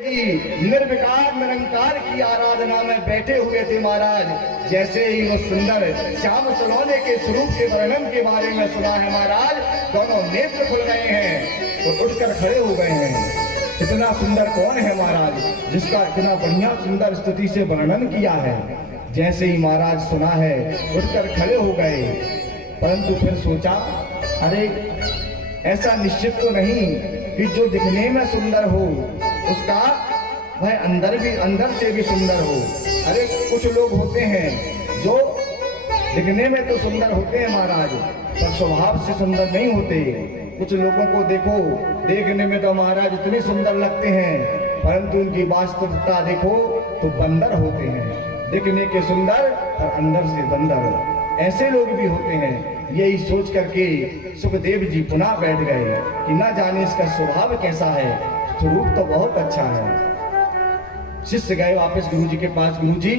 निर्विकार निरंकार की आराधना में बैठे हुए थे महाराज। जैसे ही वो सुंदर श्याम सलोने के स्वरूप के वर्णन के बारे में सुना है महाराज, दोनों नेत्र खुल गए हैं और उठकर खड़े हो गए हैं। इतना सुंदर कौन है महाराज जिसका इतना बढ़िया सुंदर स्तुति से वर्णन किया है। जैसे ही महाराज सुना है उठकर खड़े हो गए, परंतु फिर सोचा अरे ऐसा निश्चित तो नहीं कि जो दिखने में सुंदर हो उसका वह अंदर से भी सुंदर हो। अरे कुछ लोग होते हैं जो दिखने में तो सुंदर होते हैं महाराज, पर स्वभाव से सुंदर नहीं होते। कुछ लोगों को देखो, देखने में तो महाराज इतने सुंदर लगते हैं, परंतु उनकी वास्तविकता देखो तो बंदर होते हैं। दिखने के सुंदर और अंदर से बंदर, ऐसे लोग भी होते हैं। यही सोच करके सुखदेव जी पुनः बैठ गए कि ना जाने इसका स्वभाव कैसा है, स्वरूप तो बहुत अच्छा है। शिष्य गए वापस गुरु जी के पास, गुरु जी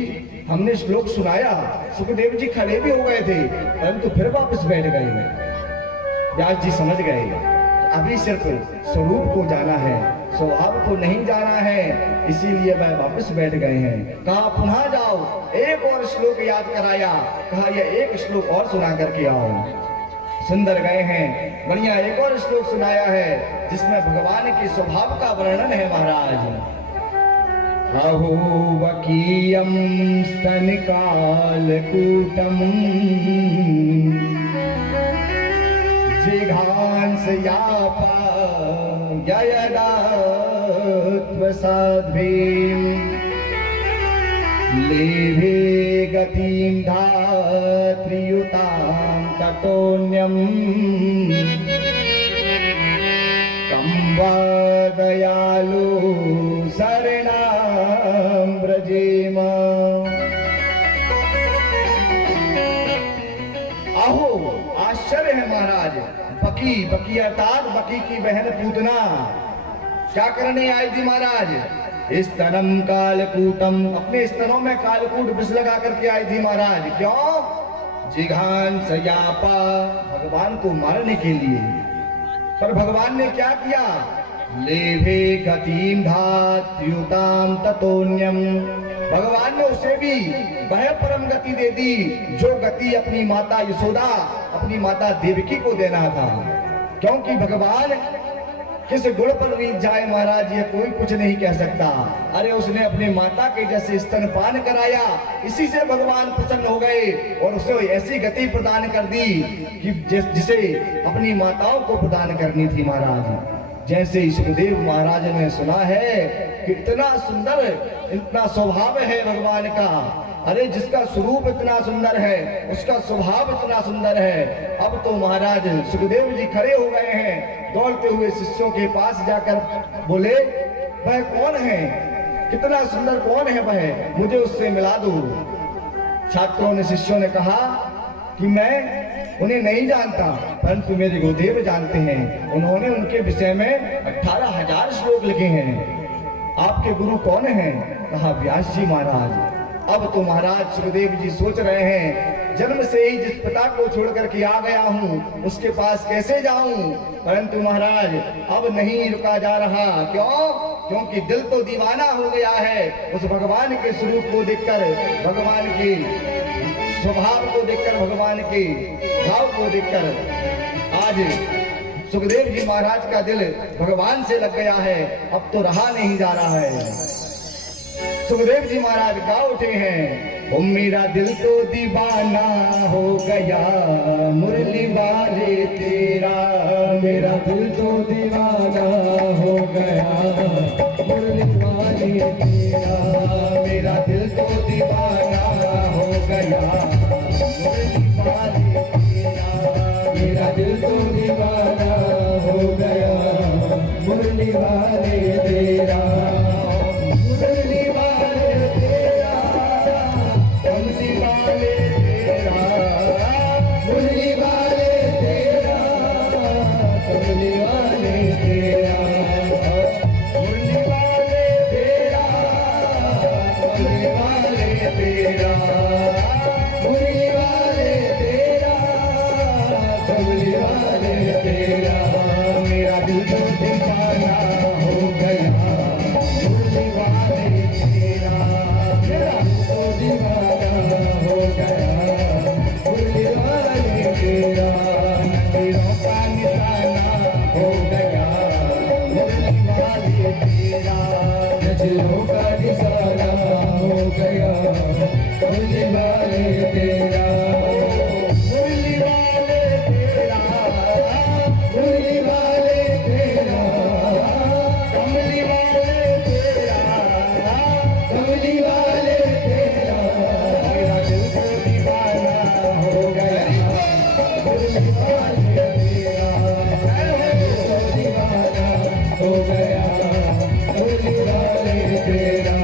हमने श्लोक सुनाया, सुखदेव जी खड़े भी हो गए थे परंतु फिर वापस बैठ गए। व्यास जी समझ गए अभी सिर्फ स्वरूप को जाना है, स्वभाव को नहीं जाना है, इसीलिए वह वापस बैठ गए हैं। कहा पुनः जाओ, एक और श्लोक याद कराया, कहा यह एक श्लोक और सुना करके आओ। सुंदर गए हैं, बढ़िया एक और श्लोक सुनाया है जिसमें भगवान के स्वभाव का वर्णन है महाराज। अहो वकीयम स्तन कालकूटम जिघांस यापा ययदात्व साध्वीं लेभे गतिं धात्रियुतां ततोऽन्यं कं वा दयालु शरणां व्रजेम। अहो आश्चर्य है महाराज, बकी अर्थात बकी की बहन पूतना क्या करने आई थी महाराज? स्तनम कालकूटम, अपने स्तनों में कालकूट विष लगा करके आई थी महाराज। क्यों? जिघान सयापा, भगवान को मारने के लिए। पर भगवान ने क्या किया? लेभे गतिं धात्युताम ततोन्यम, भगवान ने उसे भी वह परम गति दे दी जो गति अपनी माता यशोदा, अपनी माता देवकी को देना था। क्योंकि भगवान किस गुण पर रीत जाए महाराज ये कोई कुछ नहीं कह सकता। अरे उसने अपने माता के जैसे स्तनपान कराया, इसी से भगवान प्रसन्न हो गए और उसे ऐसी गति प्रदान कर दी कि जिसे अपनी माताओं को प्रदान करनी थी महाराज। जैसे सुखदेव महाराज ने सुना है कि इतना सुंदर, इतना स्वभाव है भगवान का। अरे जिसका स्वरूप इतना सुंदर है, उसका स्वभाव इतना सुंदर है। अब तो महाराज सुखदेव जी खड़े हो गए हैं, दौड़ते हुए शिष्यों के पास जाकर बोले वह कौन है, कितना सुंदर कौन है वह, मुझे उससे मिला दो। छात्रों ने, शिष्यों ने कहा कि मैं उन्हें नहीं जानता, परंतु मेरे गुरुदेव जानते हैं। उन्होंने उनके विषय में 18,000 श्लोक लिखे हैं। आपके गुरु कौन हैं? कहा व्यास जी महाराज। अब तो महाराज सुखदेव जी सोच रहे हैं जन्म से ही जिस पिता को छोड़ करके आ गया हूँ उसके पास कैसे जाऊं, परंतु महाराज अब नहीं रुका जा रहा। क्यों? क्योंकि दिल तो दीवाना हो गया है उस भगवान के स्वरूप को देखकर, भगवान के स्वभाव को देखकर, भगवान के भाव को देखकर। आज सुखदेव जी महाराज का दिल भगवान से लग गया है, अब तो रहा नहीं जा रहा है। सुखदेव जी महाराज गा उठे हैं, ओ मेरा दिल तो दीवाना हो गया मुरली वाले तेरा, मेरा दिल तो दीवाना हो गया मुरली वाले तेरा, मेरा दिल तो दीवाना हो गया मुरली वाले तेरा, मेरा दिल तो दीवाना हो गया मुरली वाले तेरा। मुरली वाले तेरा नजरों का निशाना हो गया मुरली वाले तेरा, मुरली वाले तेरा, मुरली वाले तेरा, कमली वाले तेरा, कमली वाले तेरा, मेरा दिल को दीवाना हो गया मुरली वाले तेरा, दीवाना हो गया मुरली वाले तेरा।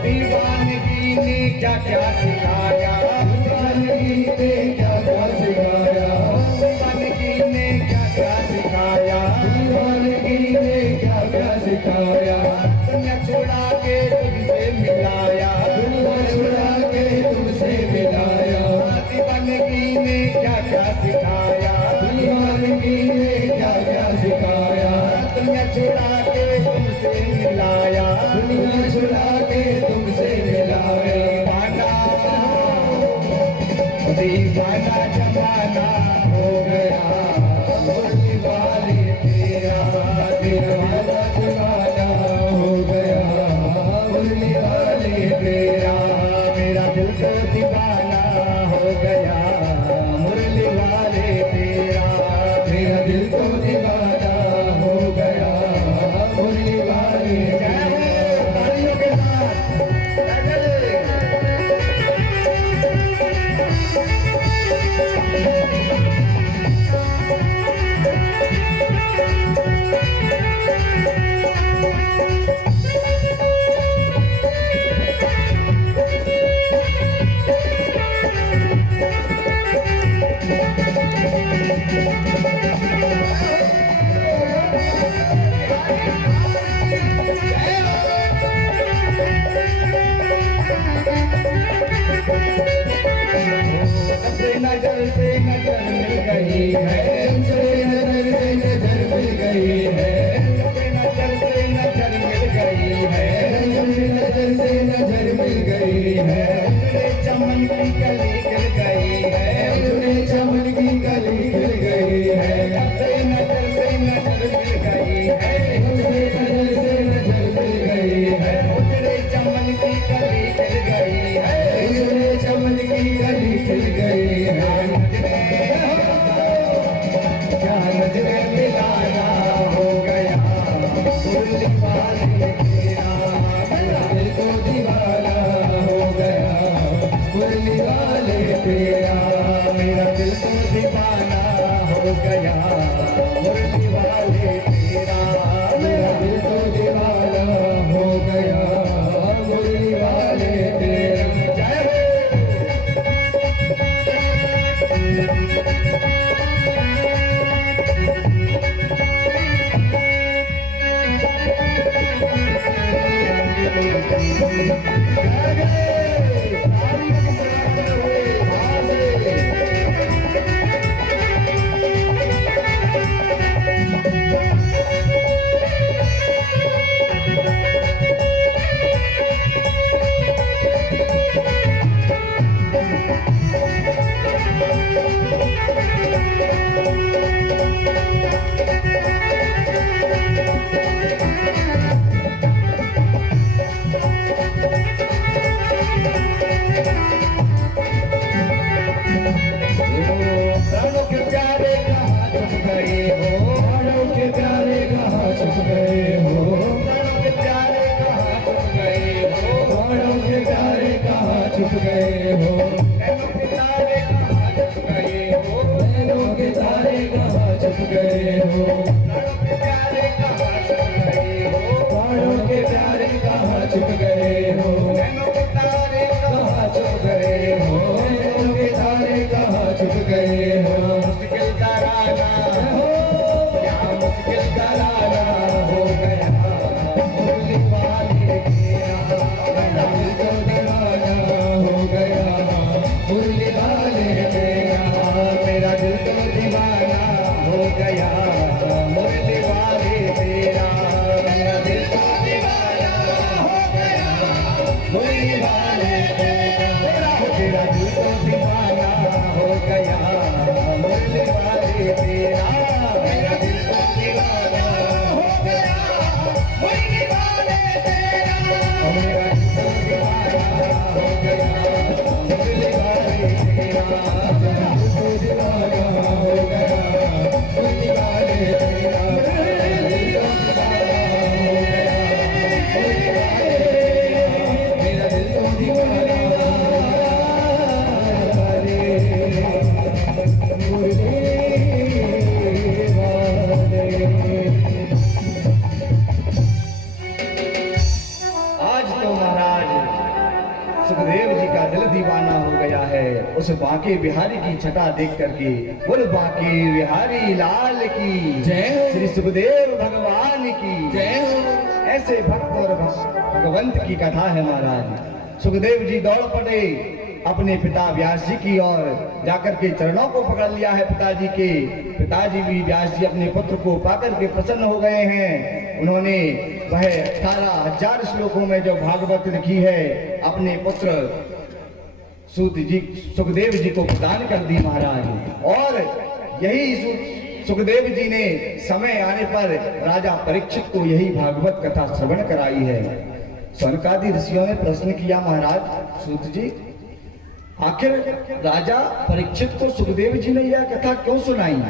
दीवानगी ने क्या क्या सिखाया, दीवानगी ने क्या क्या सिखाया, दीवानगी ने क्या क्या सिखाया, दीवानगी ने क्या क्या सिखाया, दुनिया छुड़ा के तुमसे मिलाया, दुनिया छुड़ा के तुमसे मिलाया, दीवानगी ने क्या क्या सिखाया, दीवानगी ने क्या क्या सिखाया, दुनिया छुड़ा के तुमसे मिलाया, दुनिया छुड़ा के तुमसे मिलाया। दीवाना जमाना हो गया मुरली वाले तेरा, दीवाना दीवाना हो गया मुरली वाले तेरा, मेरा दिल तो दीवाना हो गया मुरली वाले तेरा, मेरा दिल तो दीवाना हो गया मुरली वाले तेरा। तालियों के साथ नजर से नजर मिल गई है, तुमसे नजर से नजर मिल गई है, नजर से नजर मिल गई है, नजर से नजर मिल गई है, चमन की गली गिर गई है, चमन की गली खिल गई है, नजर से नजर मिल गई है, तुमसे नजर से नजर मिल गई है, उजड़े चमन की गली गिर गई है, चमन की गली खिल गई है। क्या नजरे मिलाना हो गया मुरली वाले तेरा, मेरा दिल तो दीवाना हो गया मुरली वाले तेरा, मेरा दिल तो दीवाना हो गया मुरली वाले तेरा, मेरा दिल तो दीवाना हो गया मुरली वाले तेरा। जय हो। छुप गए हो, नैनों के तारे कहाँ छुप गए हो, नैनों के तारे कहाँ छुप गए हो। मुश्किल तराना हो क्या मुश्किल तराना हो गया मुरली वाले तेरा, मेरा दिल तो दीवाना हो गया मुरली वाले तेरा, मेरा दिल तो दीवाना हो गया मुरली वाले तेरा, मेरा दिल तो दीवाना हो गया मुरली वाले तेरा, तेरा दिल तो दीवाना हो गया मुरली वाले तेरा, मेरा दिल तो दीवाना हो गया मुरली वाले तेरा, मेरा दिल तो दीवाना हो गया मुरली वाले तेरा, मेरा दिल तो दीवाना हो गया मुरली वाले तेरा, मेरा दिल तो दीवाना हो गया मुरली वाले तेरा, मेरा दिल तो दीवाना आज तो महाराज सुखदेव जी का दिल दीवाना हो गया है उस बांके बिहारी की छटा देख करके। बोल बांके बिहारी लाल की जय हो। श्री सुखदेव भगवान की जय हो। ऐसे भक्त और भगवंत की कथा है महाराज। सुखदेव जी दौड़ पड़े अपने पिता व्यास जी की ओर, जाकर के चरणों को पकड़ लिया है पिताजी के। पिताजी भी व्यास जी अपने पुत्र को पाकर के प्रसन्न हो गए हैं। उन्होंने वह 18,000 श्लोकों में जो भागवत लिखी है अपने पुत्र सूत जी सुखदेव जी को प्रदान कर दी महाराज। और यही सुखदेव जी ने समय आने पर राजा परीक्षित को यही भागवत कथा श्रवण कराई है। सनकादि ऋषियों ने प्रश्न किया, महाराज सूत जी आखिर राजा परीक्षित को सुखदेव जी ने यह कथा क्यों सुनाई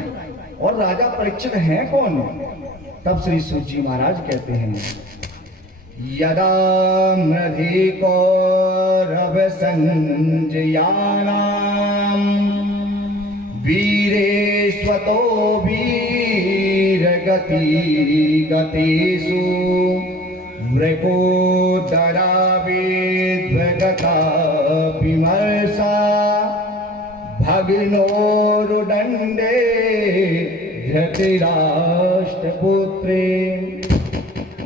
और राजा परीक्षित हैं कौन? तब श्री सूत जी महाराज कहते हैं, यदा मृधि कौरव संजयानाम वीरेश्वतो वीर गति गतिषु मृगोदरा विद्वगता विमर्शा भगिनोरुदंडे धृतराष्ट्रपुत्रे।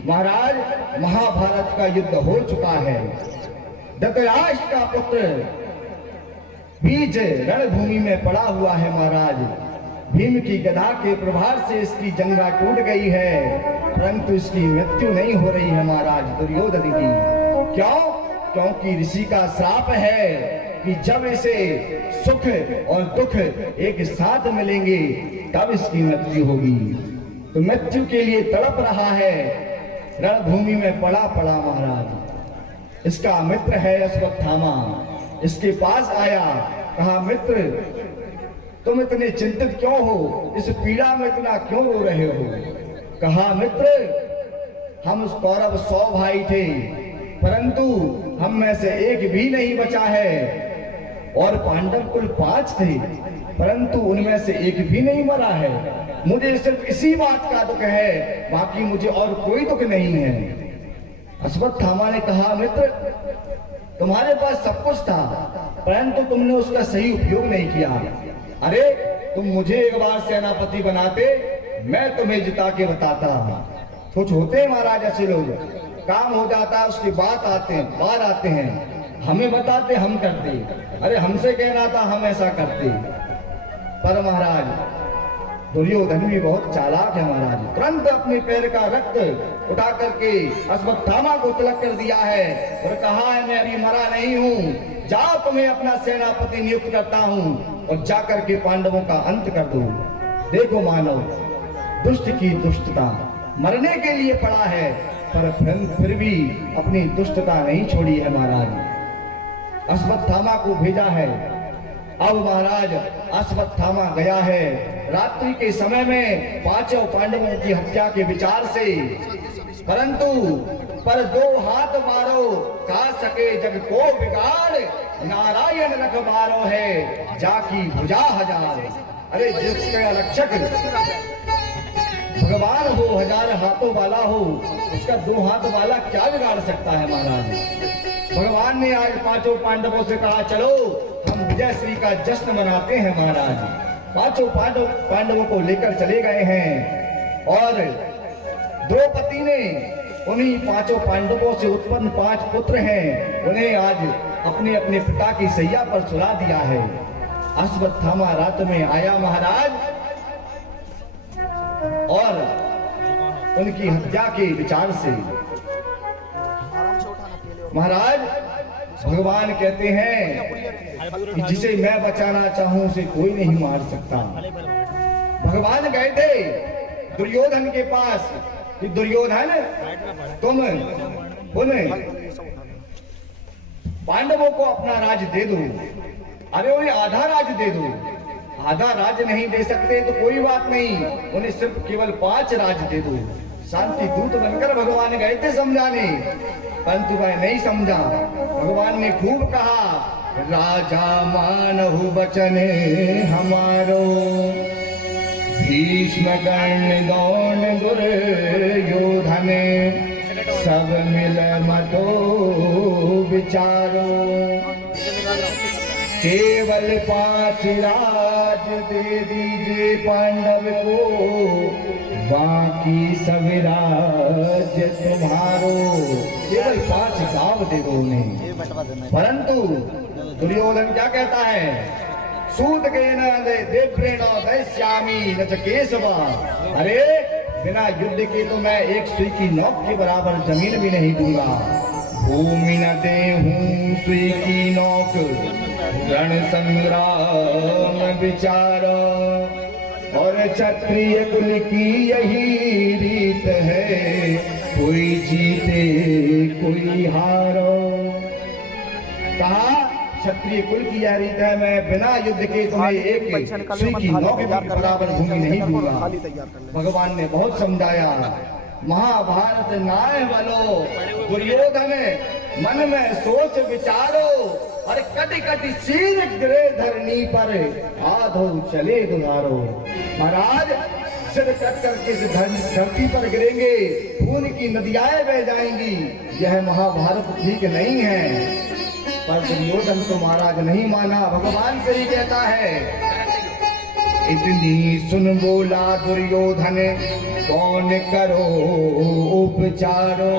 महाराज महाभारत का युद्ध हो चुका है। धृतराष्ट्र का पुत्र बीच रणभूमि में पड़ा हुआ है महाराज। भीम की गदा के प्रभार से इसकी जंगा टूट गई है, परंतु इसकी मृत्यु नहीं हो रही है महाराज दुर्योधन की। क्यों? क्योंकि ऋषि का श्राप है कि जब इसे सुख और दुख एक साथ मिलेंगे तब इसकी मृत्यु होगी। तो मृत्यु के लिए तड़प रहा है, रणभूमि में पड़ा पड़ा महाराज। इसका मित्र है अश्वत्थामा, इसके पास आया, कहा मित्र तुम इतने चिंतित क्यों हो, इस पीड़ा में इतना क्यों रो रहे हो? कहा मित्र हम उस कौरव 100 भाई थे, परंतु हम में से एक भी नहीं बचा है, और पांडव कुल 5 थे, परंतु उनमें से एक भी नहीं मरा है। मुझे सिर्फ इसी बात का दुख है, बाकी मुझे और कोई दुख नहीं है। अश्वत्थामा ने कहा मित्र तुम्हारे पास सब कुछ था, परंतु तुमने उसका सही उपयोग नहीं किया। अरे तुम मुझे एक बार सेनापति बनाते, मैं तुम्हें जिता के बताता। कुछ होते हैं महाराज ऐसे लोग, काम हो जाता है उसके बाद आते हैं, बाहर आते हैं, हमें बताते हम करते। अरे हमसे कहना था हम ऐसा करते। पर महाराज दुर्योधन भी बहुत चालाक है महाराज। तुरंत अपने पैर का रक्त उठा करके अश्वत्थामा को तिलक कर दिया है और कहा है मैं अभी मरा नहीं हूँ, जाओ तुम्हें अपना सेनापति नियुक्त करता हूँ और जाकर के पांडवों का अंत कर दो। देखो मानव दुष्ट की दुष्टता, मरने के लिए पड़ा है पर फिर भी अपनी दुष्टता नहीं छोड़ी है महाराज। अश्वत्थामा को भेजा है। अब महाराज अश्वत्थामा गया है रात्रि के समय में 5 पांडवों की हत्या के विचार से, परंतु पर 2 हाथ मारो का सके जग को बिगाड़, नारायण रखबारो है जाकी भुजा हजार। अरे जिसका रक्षक भगवान हो, 1000 हाथों वाला हो, उसका 2 हाथ वाला क्या बिगाड़ सकता है महाराज। भगवान ने आज 5 पांडवों से कहा चलो हम विजयश्री का जश्न मनाते हैं महाराज। 5 पांडवों को लेकर चले गए हैं और द्रौपदी ने उन्हीं 5 पांडवों से उत्पन्न 5 पुत्र हैं, उन्हें आज अपने अपने पिता की सैया पर सुला दिया है। अश्वत्थामा रात में आया महाराज और उनकी हत्या के विचार से महाराज भगवान कहते हैं कि जिसे मैं बचाना चाहूं उसे कोई नहीं मार सकता। भगवान गए थे दुर्योधन के पास कि दुर्योधन तुम उन पांडवों को अपना राज दे दो। अरे उन्हें आधा राज दे दो। आधा राज नहीं दे सकते तो कोई बात नहीं, उन्हें सिर्फ केवल 5 राज दे दो। शांति दूत बनकर भगवान गए थे समझाने, परंतु वह नहीं समझा। भगवान ने खूब कहा राजा मानहु बचन हमारो, भीष्म कर्ण द्रोण दुर्योधन, सब मिल मतो विचारो। केवल 5 राज दे दीजिए पांडव को, बाकी सब राज तुम्हारो। केवल 5 गांव दे दो उन्हें। परंतु दुर्योधन क्या कहता है, सूत के न देव्रेण दैस्यामी न च केशवा। अरे बिना युद्ध के तो मैं एक सुई की नोक के बराबर जमीन भी नहीं दूंगा। भूमि न देहूं सुई की नोक, रण संग्राम विचारो। और क्षत्रिय कुल की यही रीत है, कोई जीते कोई हारो। कहा क्षत्रिय कुल की यह रीत है, मैं बिना युद्ध के तुम्हें एक सुई की नोक के बराबर भूमि नहीं दूंगा। भगवान ने बहुत समझाया। महाभारत नाय बलो दुर्योधन, मन में सोच विचारो। और कटी कटी शीर गिरे धरनी पर, आधो चले दुधारो। महाराज सिर कट करके इस धरती पर गिरेंगे, खून की नदियाएं बह जाएंगी। यह महाभारत ठीक नहीं है। पर दुर्योधन तो महाराज नहीं माना, भगवान से ही कहता है। इतनी सुन बोला दुर्योधन, कौन करो उपचारो।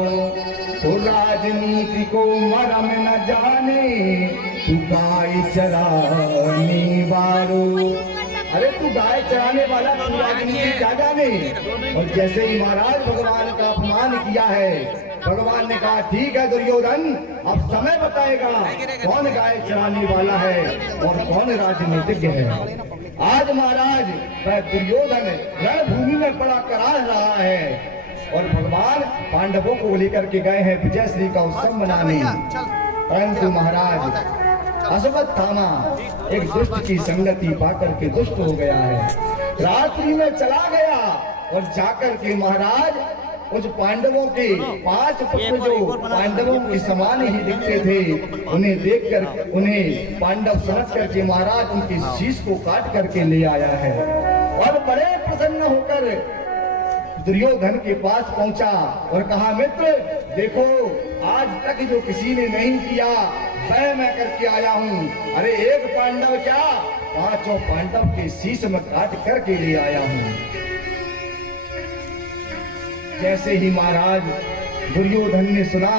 तो राजनीति को मरम न जाने, तू गाय चराने वालो। अरे तू गाय चराने वाला, तू राजनीति क्या जाने। और जैसे ही महाराज भगवान का अपमान किया है, भगवान ने कहा ठीक है दुर्योधन, अब समय बताएगा कौन गाय चराने वाला है और कौन राजनीतिज्ञ है। आज महाराज वह दुर्योधन रणभूमि में पड़ा कराह रहा है और भगवान पांडवों को लेकर के गए हैं विजयश्री का उत्सव मनाने। परंतु महाराज अश्वत्थामा एक दुष्ट की संगति पाकर के दुष्ट हो गया है। रात्रि में चला गया और जाकर के महाराज उस पांडवों के 5 पुत्र जो पांडवों के समान ही दिखते थे, उन्हें देखकर उन्हें पांडव समझ करके महाराज उनके शीश को काट करके ले आया है। और बड़े प्रसन्न होकर दुर्योधन के पास पहुंचा और कहा मित्र देखो, आज तक जो किसी ने नहीं किया वह मैं करके आया हूँ। अरे एक पांडव क्या, 5 पांडव के शीश में काट करके ले आया हूँ। जैसे ही महाराज दुर्योधन ने सुना,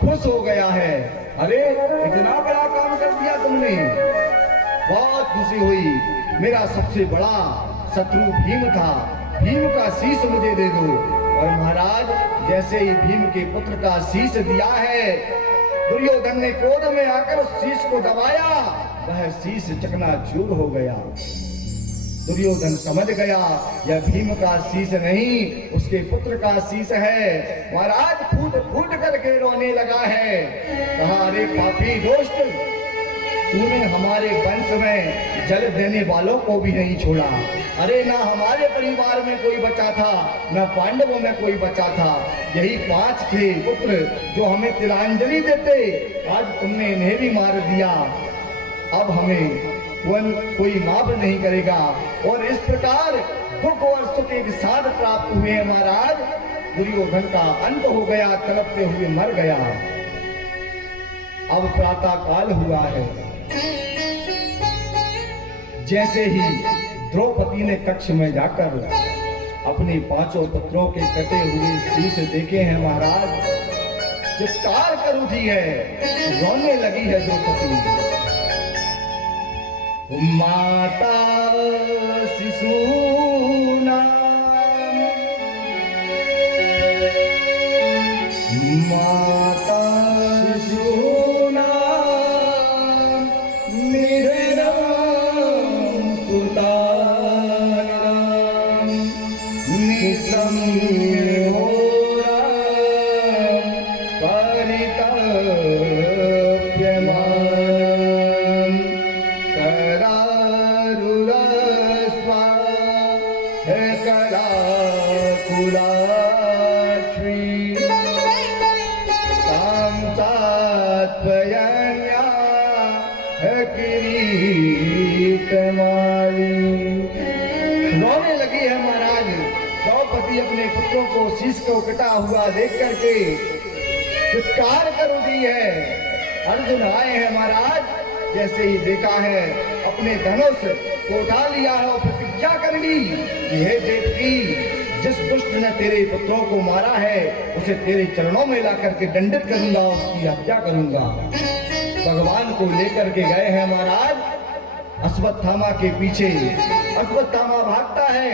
खुश हो गया है। अरे इतना बड़ा काम कर दिया तुमने, बहुत खुशी हुई। मेरा सबसे बड़ा शत्रु भीम था, भीम का शीश मुझे दे दो। और महाराज जैसे ही भीम के पुत्र का शीश दिया है, दुर्योधन ने क्रोध में आकर उस शीश को दबाया, वह शीश चकनाचूर हो गया। दुर्योधन समझ गया यह भीम का शीश नहीं, उसके पुत्र का शीश है। महाराज फूट फूट करके रोने लगा है। कहा अरे पापी दोस्त, तूने हमारे वंश में जल देने वालों को भी नहीं छोड़ा। अरे ना हमारे परिवार में कोई बचा था, ना पांडवों में कोई बचा था। यही 5 थे पुत्र जो हमें तिलांजलि देते, आज तुमने इन्हें भी मार दिया। अब हमें कोई माफ नहीं करेगा। और इस प्रकार दुख और सुख एक साथ प्राप्त हुए हैं महाराज। दुर्योधन का अंत हो गया, तड़पते हुए मर गया। अब प्रातः काल हुआ है। जैसे ही द्रौपदी ने कक्ष में जाकर अपने 5 पुत्रों के कटे हुए शीश देखे हैं महाराज, चित्कार कर उठी है, रोने लगी है द्रौपदी। माता शिशूना माता शिशूना निरनाम सुतानाम निसम्य होरा परितप्यमानम् करारुरस्वा कलाकुलाक्षी तात्पयन्या किरीटमाली। रोने लगी है महाराज। द्रौपदी अपने पुत्रों को शीश को कटा हुआ देख करके चित्कार कर उठी है। अर्जुन आए हैं महाराज। जैसे ही देखा है अपने धनुष को उठा लिया है और प्रतिज्ञा कर ली कि हे देवकी, जिस दुष्ट ने तेरे पुत्रों को मारा है उसे तेरे चरणों में ला करके दंडित करूंगा, उसकी हत्या करूंगा। भगवान को लेकर के गए हैं महाराज अश्वत्थामा के पीछे। अश्वत्थामा भागता है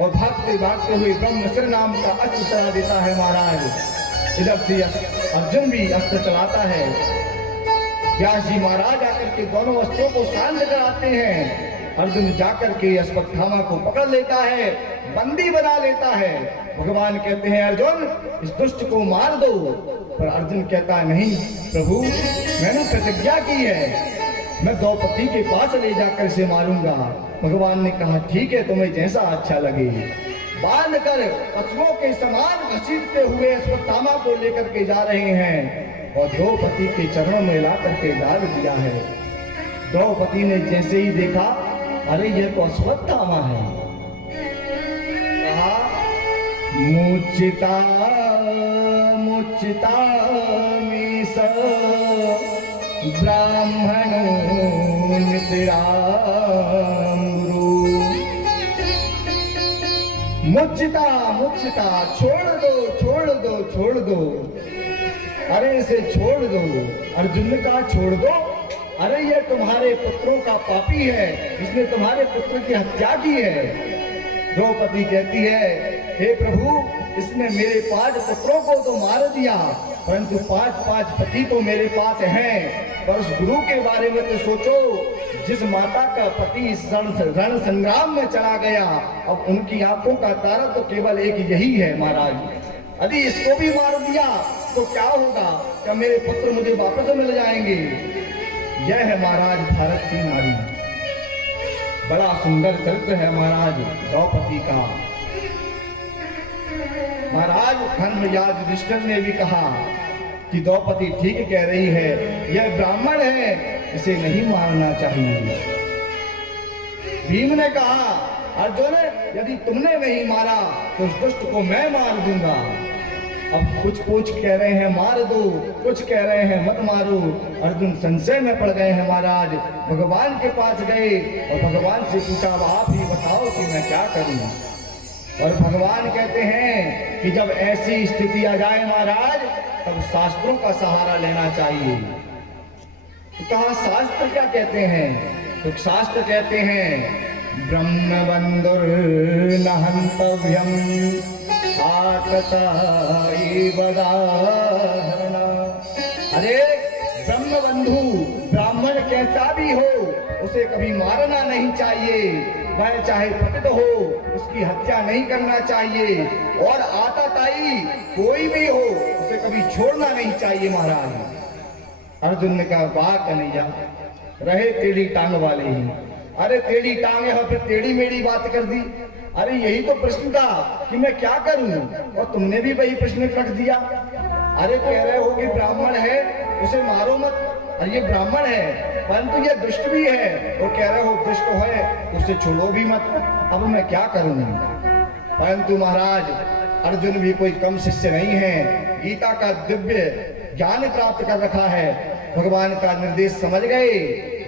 और भागते भागते हुए ब्रह्मशिर नाम का अस्त्र चला देता है महाराज। इधर से अर्जुन भी अस्त्र चलाता है। व्यास जी महाराज आकर के दोनों अस्त्रों को शांत कराते हैं। अर्जुन जाकर के अश्वत्थामा को पकड़ लेता है, बंदी बना लेता है। भगवान कहते हैं अर्जुन इस दुष्ट को मार दो, पर अर्जुन कहता नहीं प्रभु, मैंने प्रतिज्ञा की है, मैं द्रौपदी के पास ले जाकर इसे मारूंगा। भगवान ने कहा ठीक है, तुम्हें जैसा अच्छा लगे। बांध कर पशुओं के समान घसीटते हुए अश्वत्थामा को लेकर के जा रहे हैं और द्रौपदी के चरणों में ला करके डाल दिया है। द्रौपदी ने जैसे ही देखा, अरे ये तो अश्वत्थामा है। कहा मुचिता मुचिता मीस ब्राह्मणो नितरामृ। मुचिता मुचिता, छोड़ दो छोड़ दो छोड़ दो। अरे इसे छोड़ दो। अर्जुन ने कहा छोड़ दो, अरे ये तुम्हारे पुत्रों का पापी है, इसने तुम्हारे पुत्र की हत्या की है। द्रौपदी कहती है हे प्रभु, इसने मेरे 5 पुत्रों को तो मार दिया, परंतु 5 पति तो मेरे पास हैं। पर उस गुरु के बारे में तो सोचो, जिस माता का पति रण संग्राम में चला गया, अब उनकी आंखों का तारा तो केवल एक यही है महाराज। यदि इसको भी मार दिया तो क्या होगा? क्या मेरे पुत्र मुझे वापस मिल जाएंगे? यह है महाराज भारत की नारी। बड़ा सुंदर चरित्र है महाराज द्रौपदी का। महाराज धर्मराज युधिष्ठिर ने भी कहा कि द्रौपदी ठीक कह रही है, यह ब्राह्मण है, इसे नहीं मारना चाहिए। भीम ने कहा अर्जुन, यदि तुमने नहीं मारा तो उस दुष्ट को मैं मार दूंगा। अब कुछ कह रहे हैं मार दो, कुछ कह रहे हैं मत मारो। अर्जुन संशय में पड़ गए हैं महाराज। भगवान के पास गए और भगवान से पूछा आप ही बताओ कि मैं क्या करूं। और भगवान कहते हैं कि जब ऐसी स्थिति आ जाए महाराज, तब शास्त्रों का सहारा लेना चाहिए। तो कहा शास्त्र क्या कहते हैं? तो शास्त्र कहते हैं ब्रह्मबंधुर्न हन्तव्यम् आतताई बदाहरणा। अरे ब्रह्मबंधु ब्राह्मण कैसा भी हो, उसे कभी मारना नहीं चाहिए। वह चाहे पतित हो, उसकी हत्या नहीं करना चाहिए। और आतताई कोई भी हो, उसे कभी छोड़ना नहीं चाहिए महाराज। अर्जुन ने कहा वाह कन्हैया, रहे टेढ़ी टांग वाले ही। अरे टेढ़ी टांग है और फिर टेढ़ी मेढ़ी बात कर दी। अरे यही तो प्रश्न था कि मैं क्या करूं, और तुमने भी वही प्रश्न रख दिया। अरे कह रहे हो कि ब्राह्मण है उसे मारो मत, और ये ब्राह्मण है परंतु ये दुष्ट भी है। वो कह रहे हो दुष्ट है तो उसे छोड़ो भी मत, अब मैं क्या करूं। परंतु महाराज अर्जुन भी कोई कम शिष्य नहीं है, गीता का दिव्य ज्ञान प्राप्त कर रखा है, भगवान का निर्देश समझ गए,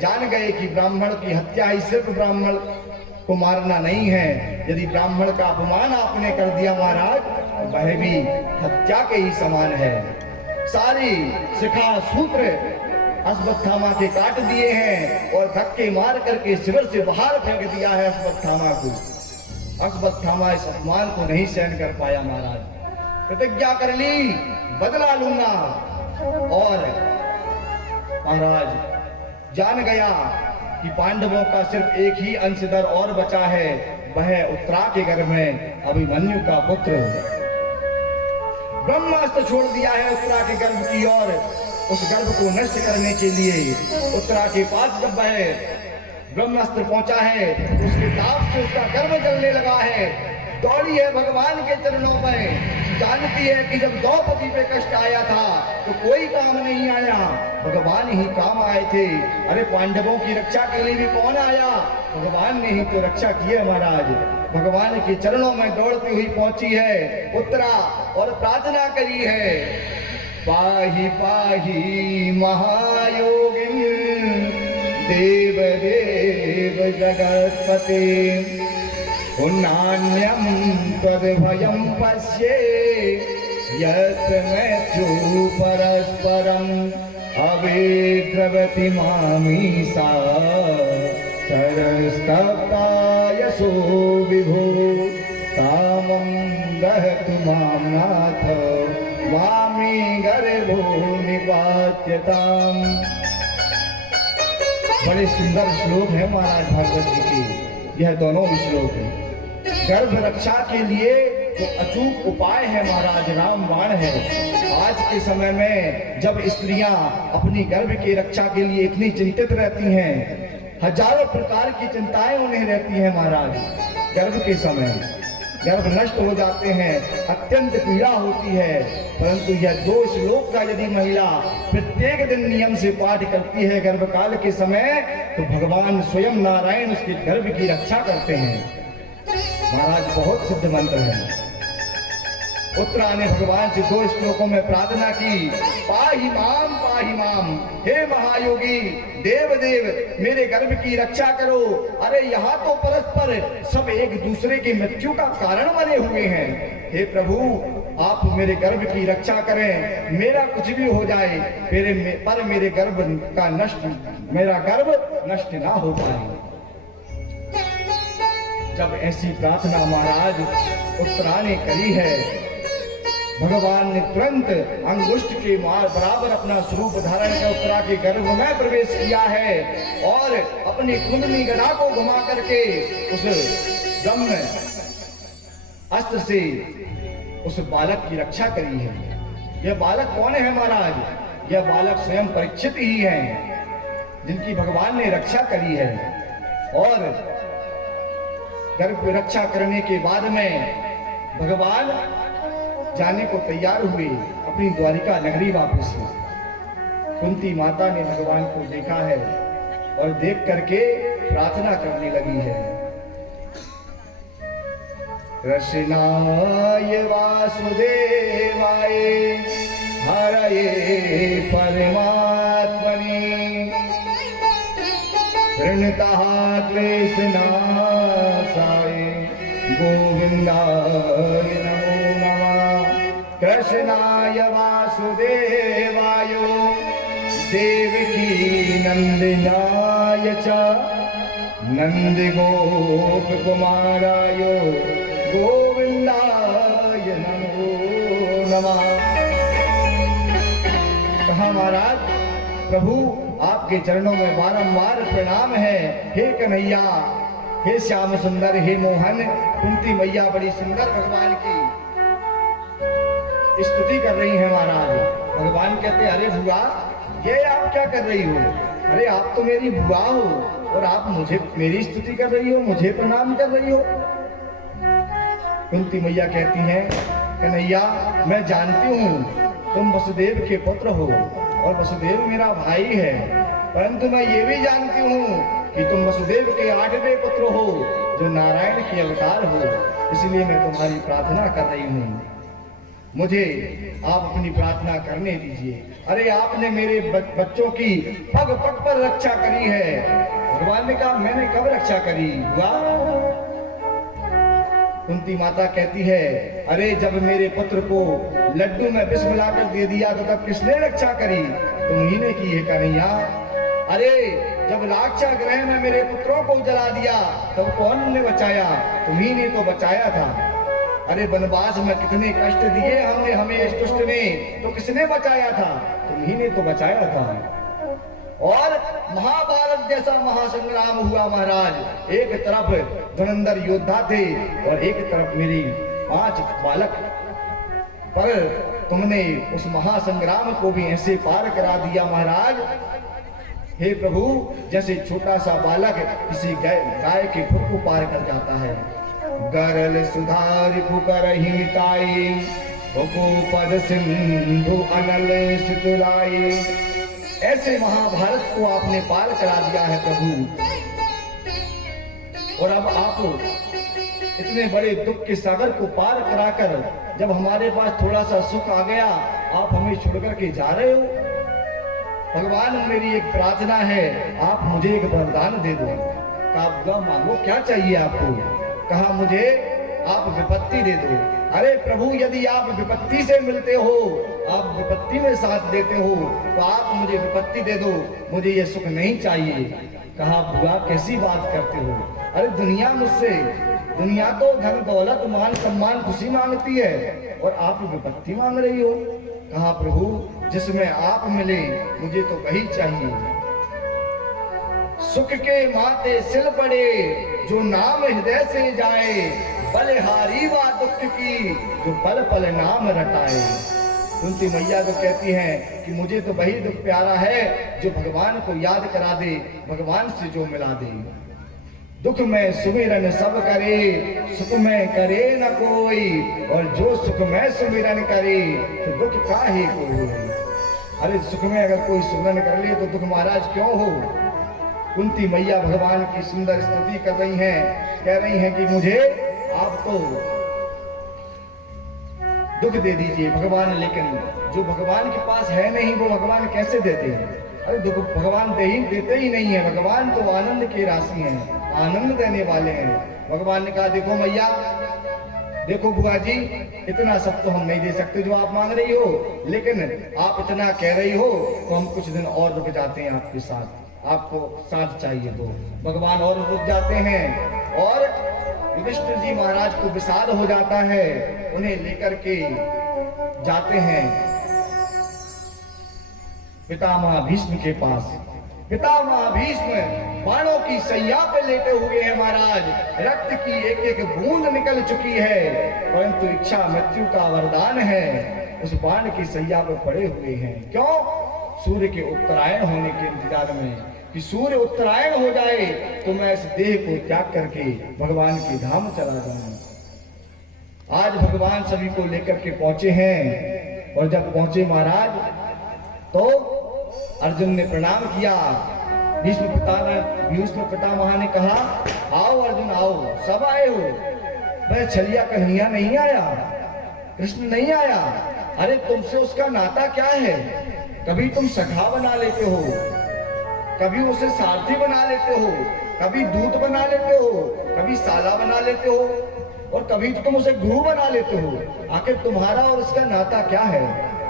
जान गए कि ब्राह्मण की हत्या ही सिर्फ ब्राह्मण को मारना नहीं है। यदि ब्राह्मण का अपमान आपने कर दिया महाराज, वह भी हत्या के ही समान है। सारी शिखा सूत्र अश्वत्थामा के काट दिए हैं और धक्के मार करके शिविर से बाहर फेंक दिया है अश्वत्थामा को। अश्वत्थामा इस अपमान को नहीं सहन कर पाया महाराज, प्रतिज्ञा कर ली बदला लूंगा। और महाराज जान गया कि पांडवों का सिर्फ एक ही अंशधर और बचा है, वह उत्तरा के गर्भ में अभिमन्यु का पुत्र। ब्रह्मास्त्र छोड़ दिया है उत्तरा के गर्भ की ओर, उस गर्भ को नष्ट करने के लिए उत्तरा के पास जब वह ब्रह्मास्त्र पहुंचा है, उसके ताप से उसका गर्भ जलने लगा है। दौड़ी है भगवान के चरणों में, जानती है कि जब द्रौपदी पे कष्ट आया था तो कोई काम नहीं आया, भगवान ही काम आए थे। अरे पांडवों की रक्षा के लिए भी कौन आया, भगवान ने ही तो रक्षा की है महाराज। भगवान के चरणों में दौड़ती हुई पहुंची है उत्तरा और प्रार्थना करी है, पाहि पाहि महायोगिन देव देव जगत्पते, नान्यं तद्भयं पश्ये यत् मृत्यु परस्परम् अवेद्रवति मामीसा सरस्तप्ता यशो विभो कामं दहतु मां नाथ वामी गर्भो निपात्यताम्। बड़े सुंदर श्लोक है महाराज भागवत जी के, यह दोनों श्लोक हैं। गर्भ रक्षा के लिए तो अचूक उपाय है महाराज, राम बाण है। आज के समय में जब स्त्रियां अपनी गर्भ की रक्षा के लिए इतनी चिंतित रहती हैं, हजारों प्रकार की चिंताएं उन्हें रहती हैं महाराज। गर्भ के समय गर्भ नष्ट हो जाते हैं, अत्यंत पीड़ा होती है, परंतु यह 2 श्लोक का यदि महिला प्रत्येक दिन नियम से पाठ करती है गर्भकाल के समय, तो भगवान स्वयं नारायण उसके गर्भ की रक्षा करते हैं महाराज। बहुत सिद्ध मंत्र है। उत्तरा ने भगवान से 2 श्लोकों में प्रार्थना की, पाहि माम, हे महायोगी देव देव मेरे गर्भ की रक्षा करो। अरे यहाँ तो परस्पर सब एक दूसरे की मृत्यु का कारण बने हुए हैं, हे प्रभु आप मेरे गर्भ की रक्षा करें, मेरा कुछ भी हो जाए मेरे गर्भ का मेरा गर्भ नष्ट ना हो पाए। जब ऐसी प्रार्थना महाराज उत्तरा ने करी है, भगवान ने तुरंत अंगुष्ठ के बराबर अपना स्वरूप धारण कर उत्तरा के गर्भ में प्रवेश किया है और अपनी कुंडली गदा को घुमा करके उस ब्रह्म अस्त्र से उस बालक की रक्षा करी है। यह बालक कौन है महाराज, यह बालक स्वयं परीक्षित ही है, जिनकी भगवान ने रक्षा करी है। और गर्भ रक्षा करने के बाद में भगवान जाने को तैयार हुए अपनी द्वारिका नगरी वापस। कुंती माता ने भगवान को देखा है और देख करके प्रार्थना करने लगी है, कृष्णाय वासुदेवाय हरये परमात्मने प्रणतः क्लेशनाशाय गोविंदाय नमो नमः। कृष्णाय वासुदेवाय देवकी नंदनाय च नंद गोप कुमाराय गोविंदाय नमो नमः। कहा महाराज प्रभु आपके चरणों में बारंबार प्रणाम है, हे कन्हैया, हे श्याम सुंदर, हे मोहन। कुंती मैया बड़ी सुंदर भगवान की स्तुति कर रही है महाराज। भगवान कहते अरे बुआ ये आप क्या कर रही हो, अरे आप तो मेरी बुआ हो और आप मुझे मेरी स्तुति कर रही हो, मुझे प्रणाम कर रही हो। कुंती मैया कहती हैं कन्हैया मैं जानती हूँ तुम वसुदेव के पुत्र हो और वसुदेव मेरा भाई है, परंतु मैं ये भी जानती हूँ कि तुम वसुदेव के 8वें पुत्र हो जो नारायण के अवतार हो, इसलिए मैं तुम्हारी प्रार्थना कर रही हूँ। मुझे आप अपनी प्रार्थना करने दीजिए। अरे आपने मेरे बच्चों की पग पग पर रक्षा करी है। भगवान ने कहा मैंने कब रक्षा करी हुआ? कुंती माता कहती है अरे जब मेरे पुत्र को लड्डू में विष मिलाकर दे दिया तो तब किसने रक्षा करी? तुम ही ने की है कन्हैया। अरे जब लाक्षा ग्रह में मेरे पुत्रों को जला दिया तब कौन ने बचाया? तुम ही ने तो बचाया था। अरे वनवास में कितने कष्ट दिए हमने, हमें इस दुष्ट ने, तो किसने बचाया था? तुम ही ने तो बचाया था। और महाभारत जैसा महासंग्राम हुआ महाराज। एक तरफ धुरंधर योद्धा थे और एक तरफ मेरी 5 बालक, पर तुमने उस महासंग्राम को भी ऐसे पार करा दिया महाराज। हे प्रभु, जैसे छोटा सा बालक किसी गाय के खुर को पार कर जाता है। गरल सुधार पुकर ही मिटाई, पद सिंधु अनल सितुलाई। ऐसे महाभारत को आपने पार करा दिया है प्रभु। और अब आप इतने बड़े दुख के सागर को पार कराकर जब हमारे पास थोड़ा सा सुख आ गया, आप हमें छोड़ करके जा रहे हो। भगवान, मेरी एक प्रार्थना है, आप मुझे एक वरदान दे दो। कहा मांगो, क्या चाहिए आपको? कहा मुझे आप विपत्ति दे दो। अरे प्रभु, यदि आप विपत्ति से मिलते हो, आप विपत्ति में साथ देते हो, तो आप मुझे विपत्ति दे दो, मुझे ये सुख नहीं चाहिए। कहा बुआ कैसी बात करते हो? अरे दुनिया तो धन दौलत मान सम्मान खुशी मांगती है और आप विपत्ति मांग रही हो। कहा प्रभु, जिसमें आप मिले मुझे तो वही चाहिए। सुख के माथे सिल पड़े जो नाम हृदय से जाए, बलिहारी वा दुख की जो पल पल नाम रटाए। कुंती मैया तो कहती हैं कि मुझे तो वही दुख प्यारा है जो भगवान को याद करा दे, भगवान से जो मिला दे। दुख में सुमिरन सब करे, सुख में करे न कोई, और जो सुख में सुमिरन करे तो दुख काहे को होई। अरे सुख में अगर कोई सुमिरन कर ले तो दुख महाराज क्यों हो? कुंती मैया भगवान की सुंदर स्तुति कर रही हैं, कह रही हैं कि मुझे आप तो दुख दे दीजिए भगवान, लेकिन जो भगवान के पास है नहीं वो भगवान कैसे देते हैं? अरे दुख भगवान देते ही नहीं है। भगवान तो आनंद की राशि हैं, आनंद देने वाले हैं। भगवान ने कहा देखो मैया, देखो बुआ जी, इतना सब तो हम नहीं दे सकते जो आप मांग रही हो, लेकिन आप इतना कह रही हो तो हम कुछ दिन और रुक जाते हैं आपके साथ। आपको साथ चाहिए तो भगवान और रुक जाते हैं। और युधिष्ठिर जी महाराज को विषाद हो जाता है, उन्हें लेकर के जाते हैं पितामह भीष्म के पास। पितामह भीष्म बाणों की सैया पे लेटे हुए हैं महाराज। रक्त की एक एक बूंद निकल चुकी है, परंतु इच्छा मृत्यु का वरदान है। उस बाण की सैया पे पड़े हुए हैं। क्यों? सूर्य के उत्तरायण होने के इंतजार में, कि सूर्य उत्तरायण हो जाए तो मैं इस देह को त्याग करके भगवान के धाम चला जाऊं। आज भगवान सभी को लेकर के पहुंचे हैं, और जब पहुंचे महाराज तो अर्जुन ने प्रणाम किया। भीष्म पितामह ने कहा आओ अर्जुन आओ, सब आए हो। वह छलिया कन्हैया नहीं आया, कृष्ण नहीं आया। अरे तुमसे उसका नाता क्या है? कभी तुम सखा बना लेते हो, कभी उसे सारथी बना लेते हो, कभी दूत बना लेते हो, कभी साला बना लेते हो, और कभी तो तुम उसे गुरु बना लेते हो। आखिर तुम्हारा और उसका नाता क्या है?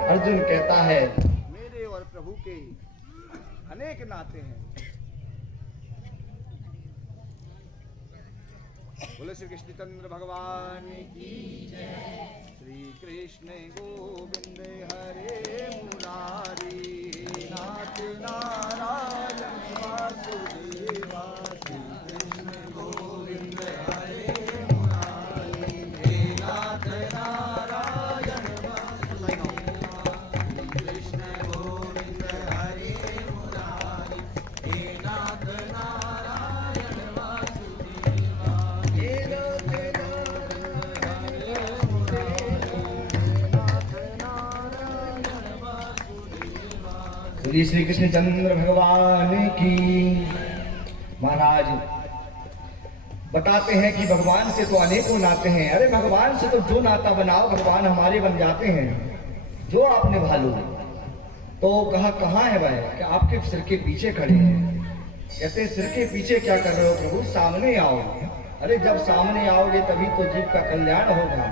अर्जुन कहता है मेरे और प्रभु के अनेक नाते हैं। बोले श्री कृष्ण चंद्र भगवान की जय। श्री कृष्ण गोविंद हरे मुरारी, नाथ नारायण वासुदेवा। श्री कृष्ण गोविंद हरे मुरारी, हे नाथ नारायण वासुदेवा। श्री कृष्ण गोविंद हरे मुरारी, हे नाथ नारायण वासुदेवा। हे नाथ नारायण श्री श्री कृष्णचंद्र भगवान की। महाराज बताते हैं कि भगवान से तो अनेकों नाते हैं। अरे भगवान से तो जो नाता बनाओ भगवान हमारे बन जाते हैं, जो आपने भालू। तो कहा कहाँ है वह? कि आपके सिर के पीछे खड़े हैं। कहते सिर के पीछे क्या कर रहे हो प्रभु? सामने आओ। अरे जब सामने आओगे तभी तो जीव का कल्याण होगा।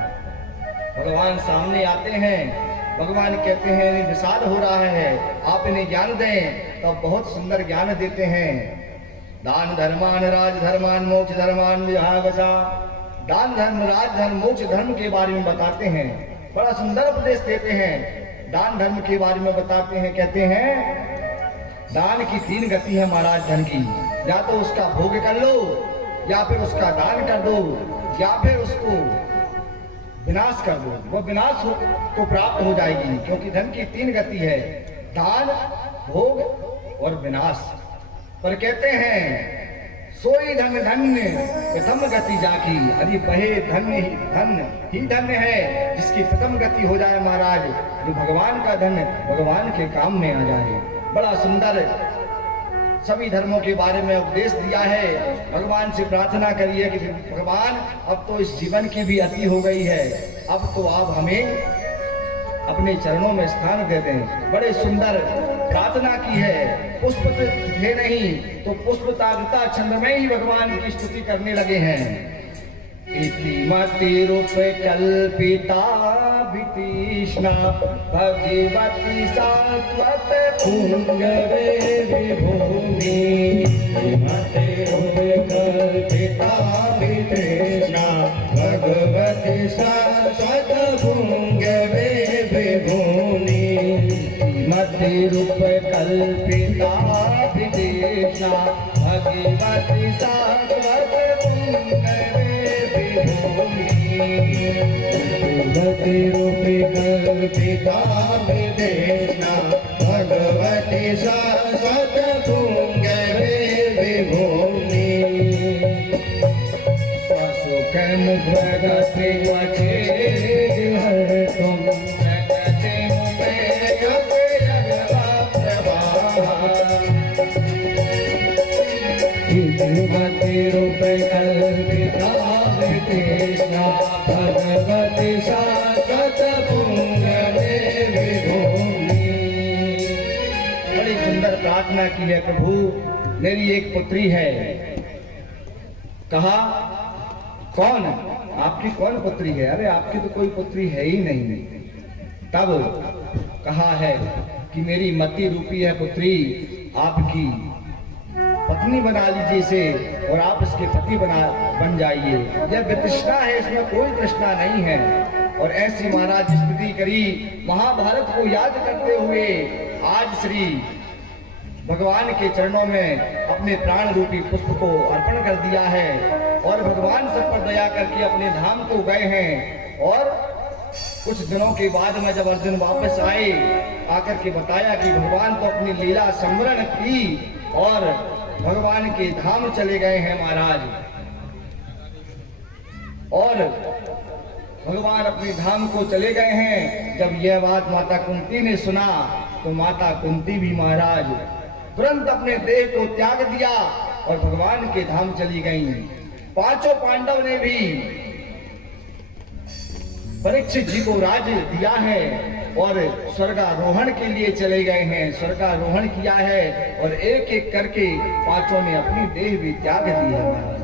भगवान सामने आते हैं। भगवान कहते हैं इन्हें विषाद हो रहा है, आप इन्हें ज्ञान दें। तो बहुत सुंदर ज्ञान देते हैं। दान धर्मान राज धर्मान मोक्ष धर्मान विभागसा। दान धर्म राज धर्म मोक्ष धर्म के बारे में बताते हैं। बड़ा सुंदर उपदेश देते हैं। दान धर्म के बारे में बताते हैं। कहते हैं दान की 3 गति है महाराज धन की। या तो उसका भोग कर लो, या फिर उसका दान कर दो, या फिर उसको विनाश कर दो। वो विनाश को प्राप्त हो जाएगी, क्योंकि धन की 3 गति है, दान, भोग और विनाश। पर कहते हैं सोई धन धन्य प्रथम गति जाकी। अरे वही धन ही धन्य है जिसकी प्रथम गति हो जाए महाराज, जो भगवान का धन भगवान के काम में आ जाए। बड़ा सुंदर सभी धर्मों के बारे में उपदेश दिया है। भगवान से प्रार्थना करिए कि भगवान अब तो इस जीवन की भी अति हो गई है, अब तो आप हमें अपने चरणों में स्थान दे दें। बड़े सुंदर प्रार्थना की है। पुष्प थे नहीं तो पुष्प तागता छंद में ही भगवान की स्तुति करने लगे हैं। इतिमति रूप कल्पिता वितीष्णा भगवती सात्वत पुंगवे विभूमि। इतिमति रूप कल्पिता वितीष्णा भगवती सात्वत पुंगवे विभूमि। इतिमति रूप कल्पिता वितीष्णा भगवती सात्वत पुंगवे भगवती रूपी कल्पिता विदेशना भगवती शाश्वत पुंगवे विभूमि। सुख मुख गति वचे हर तुम जगते में इतिमति रूप कल्पिता विदेशना भगवती शाश्वत पुंगवे विभूमि। बड़ी सुंदर प्रार्थना की है। प्रभु मेरी एक पुत्री है। कहा कौन? आपकी कौन पुत्री है? अरे आपकी तो कोई पुत्री है ही नहीं। तब कहा है कि मेरी मति रूपी है पुत्री, आपकी पत्नी बना लीजिए इसे और आप इसके पति बन जाइए। यह वितृष्णा है, इसमें कोई तृष्णा नहीं है। और ऐसी महाराज स्तुति करी। महाभारत को याद करते हुए आज श्री भगवान के चरणों में अपने प्राण रूपी पुष्प को अर्पण कर दिया है और भगवान सब पर दया करके अपने धाम को गए हैं। और कुछ दिनों के बाद में जब अर्जुन वापस आए, आकर के बताया कि भगवान तो अपनी लीला स्मरण की और भगवान के धाम चले गए हैं महाराज। और भगवान अपने धाम को चले गए हैं। जब यह बात माता कुंती ने सुना तो माता कुंती भी महाराज तुरंत अपने देह को त्याग दिया और भगवान के धाम चली गईं। 5 पांडव ने भी परीक्षित जी को राज दिया है और स्वर्गारोहण के लिए चले गए हैं, स्वर्गारोहण किया है और एक एक करके 5 ने अपनी देह भी त्याग दी है महाराज।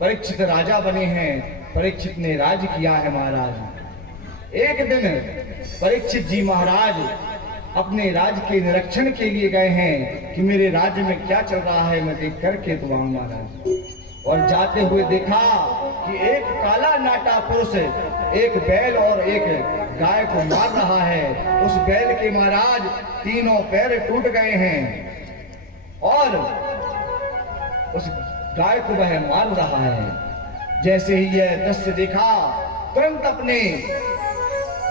परीक्षित राजा बने हैं, परीक्षित ने राज किया है महाराज। एक दिन परीक्षित जी महाराज अपने राज के निरीक्षण के लिए गए हैं कि मेरे राज्य में क्या चल रहा है, मैं देख करके तो आऊं महाराज। और जाते हुए देखा कि एक काला नाटा पुरुष एक बैल और एक गाय को मार रहा है। उस बैल के महाराज 3 पैर टूट गए हैं और उस गाय को वह मार रहा है। जैसे ही यह दृश्य देखा तुरंत अपने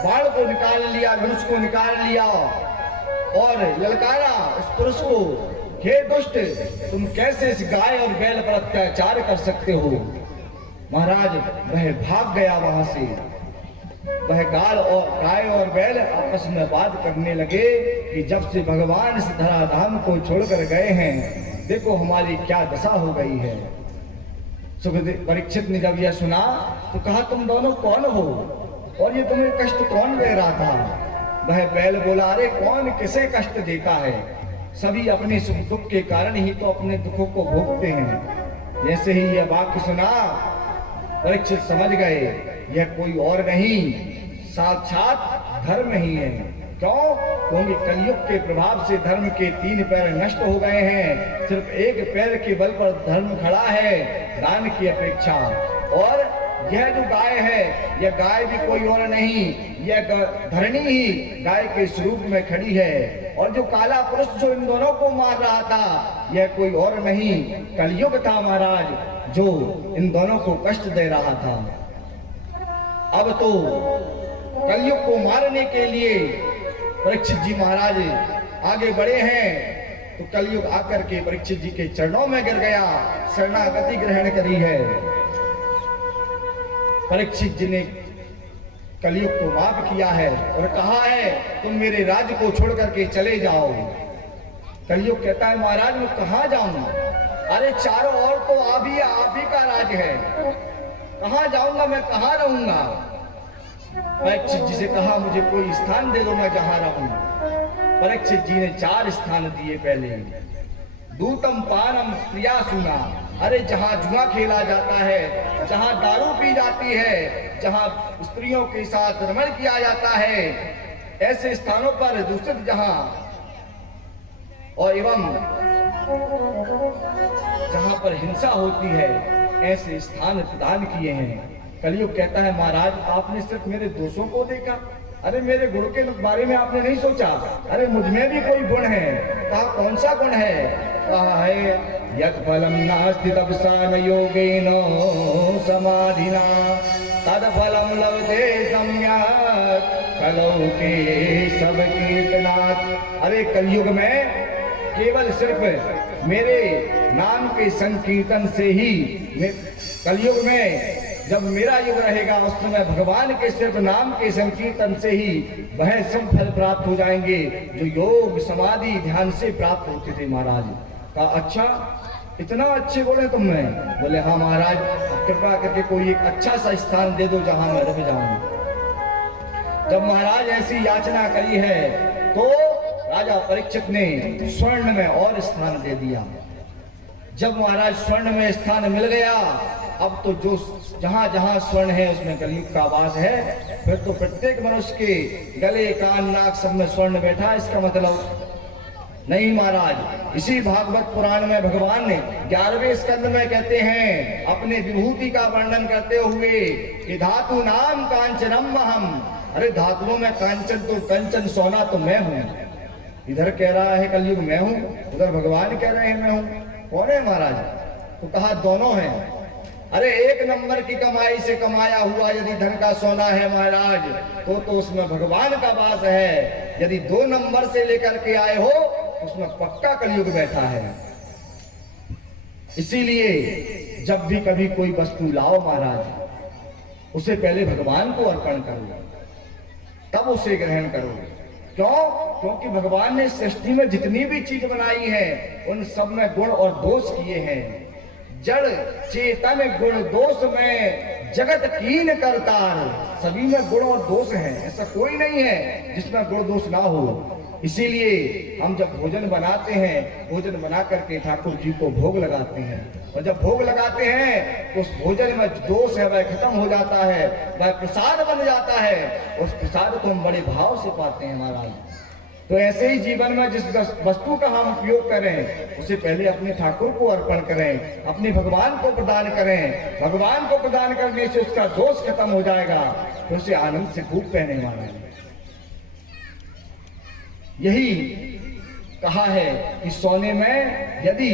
बाण को निकाल लिया, धनुष को निकाल लिया और ललकारा उस पुरुष को, हे दुष्ट, तुम कैसे इस गाय और बैल पर अत्याचार कर सकते हो। महाराज वह भाग गया वहां से वह गाय और बैल आपस में बात करने लगे कि जब से भगवान इस धराधाम को छोड़कर गए हैं, देखो हमारी क्या दशा हो गई है। सुखदेव परीक्षित ने जब यह सुना तो कहा, तुम दोनों कौन हो और ये तुम्हें कष्ट कौन दे रहा था? वह बैल बोला, अरे कौन किसे कष्ट देता है, सभी अपने सुख दुख के कारण ही तो अपने दुखों को भोगते हैं। जैसे ही यह वाक्य सुना परीक्षित समझ गए यह कोई और नहीं, साक्षात धर्म ही है। क्यों? क्योंकि कलयुग के प्रभाव से धर्म के 3 पैर नष्ट हो गए हैं, सिर्फ एक पैर के बल पर धर्म खड़ा है, दान की अपेक्षा। और यह जो गाय है, यह गाय भी कोई और नहीं, यह धरणी ही गाय के स्वरूप में खड़ी है। और जो काला पुरुष जो इन दोनों को मार रहा था, यह कोई और नहीं, कलयुग था महाराज, जो इन दोनों को कष्ट दे रहा था। अब तो कलयुग को मारने के लिए परीक्षित जी महाराज आगे बढ़े हैं, तो कलयुग आकर के परीक्षित जी के चरणों में गिर गया, शरणागति ग्रहण करी है। परीक्षित जी ने कलयुग को माफ किया है और कहा है, तुम मेरे राज्य को छोड़ करके चले जाओ। कलयुग कहता है, महाराज मैं कहाँ जाऊं? अरे चारों ओर तो आप ही का राज है, कहाँ जाऊंगा मैं, कहाँ रहूंगा? परीक्षित जी से कहा, मुझे कोई स्थान दे दो मैं जहां रहूं। परीक्षित जी ने 4 स्थान दिए। पहले दूतम पानम प्रिया सुना, अरे जहां जुआ खेला जाता है, जहां दारू पी जाती है, जहां स्त्रियों के साथ रमण किया जाता है, ऐसे स्थानों पर दूषित जहां और एवं जहां पर हिंसा होती है, ऐसे स्थान प्रदान किए हैं। कलयुग कहता है, महाराज आपने सिर्फ मेरे दोषों को देखा, अरे मेरे गुण के बारे में आपने नहीं सोचा? अरे मुझ में भी कोई गुण है। कहा, कौन सा गुण है? कहा है, यत् फलम नास्ति तपसा योगेन समाधिना तद फलम लभते सम्यक् कलौ के सब कीर्तनात्। अरे कलयुग में केवल सिर्फ मेरे नाम के संकीर्तन से ही, कलयुग में जब मेरा युग रहेगा उस समय भगवान के सिर्फ नाम के संकीर्तन से ही वह सब फल प्राप्त हो जाएंगे जो योग समाधि ध्यान से प्राप्त होते थे। महाराज का, अच्छा इतना अच्छे गुण है तुम में? बोले हाँ महाराज, कृपा करके कोई एक अच्छा सा स्थान दे दो जहां मैं रह जाऊं। जब महाराज ऐसी याचना करी है तो राजा परीक्षित ने स्वर्ण में और स्थान दे दिया। जब महाराज स्वर्ण में स्थान मिल गया, अब तो जो जहां जहां स्वर्ण है उसमें कलयुग का वास है। फिर तो प्रत्येक मनुष्य के गले कान नाक सब में स्वर्ण बैठा। इसका मतलब नहीं महाराज, इसी भागवत पुराण में भगवान ने 11वें स्कंद में कहते हैं, अपने विभूति का वर्णन करते हुए कि धातु नाम कांचनम हम। अरे धातुओं में कांचन तो कंचन सोना तो मैं हूं। इधर कह रहा है कलयुग मैं हूं, उधर भगवान कह रहे हैं मैं हूं। कौन है महाराज? तो कहा दोनों हैं। अरे एक नंबर की कमाई से कमाया हुआ यदि धन का सोना है महाराज, तो उसमें भगवान का वास है। यदि 2 नंबर से लेकर के आए हो उसमें पक्का कलयुग बैठा है। इसीलिए जब भी कभी कोई वस्तु लाओ महाराज, उसे पहले भगवान को अर्पण करो, तब उसे ग्रहण करो। क्यों? क्योंकि भगवान ने सृष्टि में जितनी भी चीज बनाई है उन सब में गुण और दोष किए हैं। जड़ चेतन गुण दोष में जगत कीन करतार। सभी में गुण और दोष हैं, ऐसा कोई नहीं है जिसमें गुण दोष ना हो। इसीलिए हम जब भोजन बनाते हैं, भोजन बना करके ठाकुर जी को भोग लगाते हैं, और जब भोग लगाते हैं तो उस भोजन में दोष है वह खत्म हो जाता है, वह प्रसाद बन जाता है। उस प्रसाद को हम बड़े भाव से पाते हैं महाराज। तो ऐसे ही जीवन में जिस वस्तु का हम उपयोग करें उसे पहले अपने ठाकुर को अर्पण करें, अपने भगवान को प्रदान करें। भगवान को प्रदान करने से उसका दोष खत्म हो जाएगा, तो उसे आनंद से खूब पहने वाला है। यही कहा है कि सोने में यदि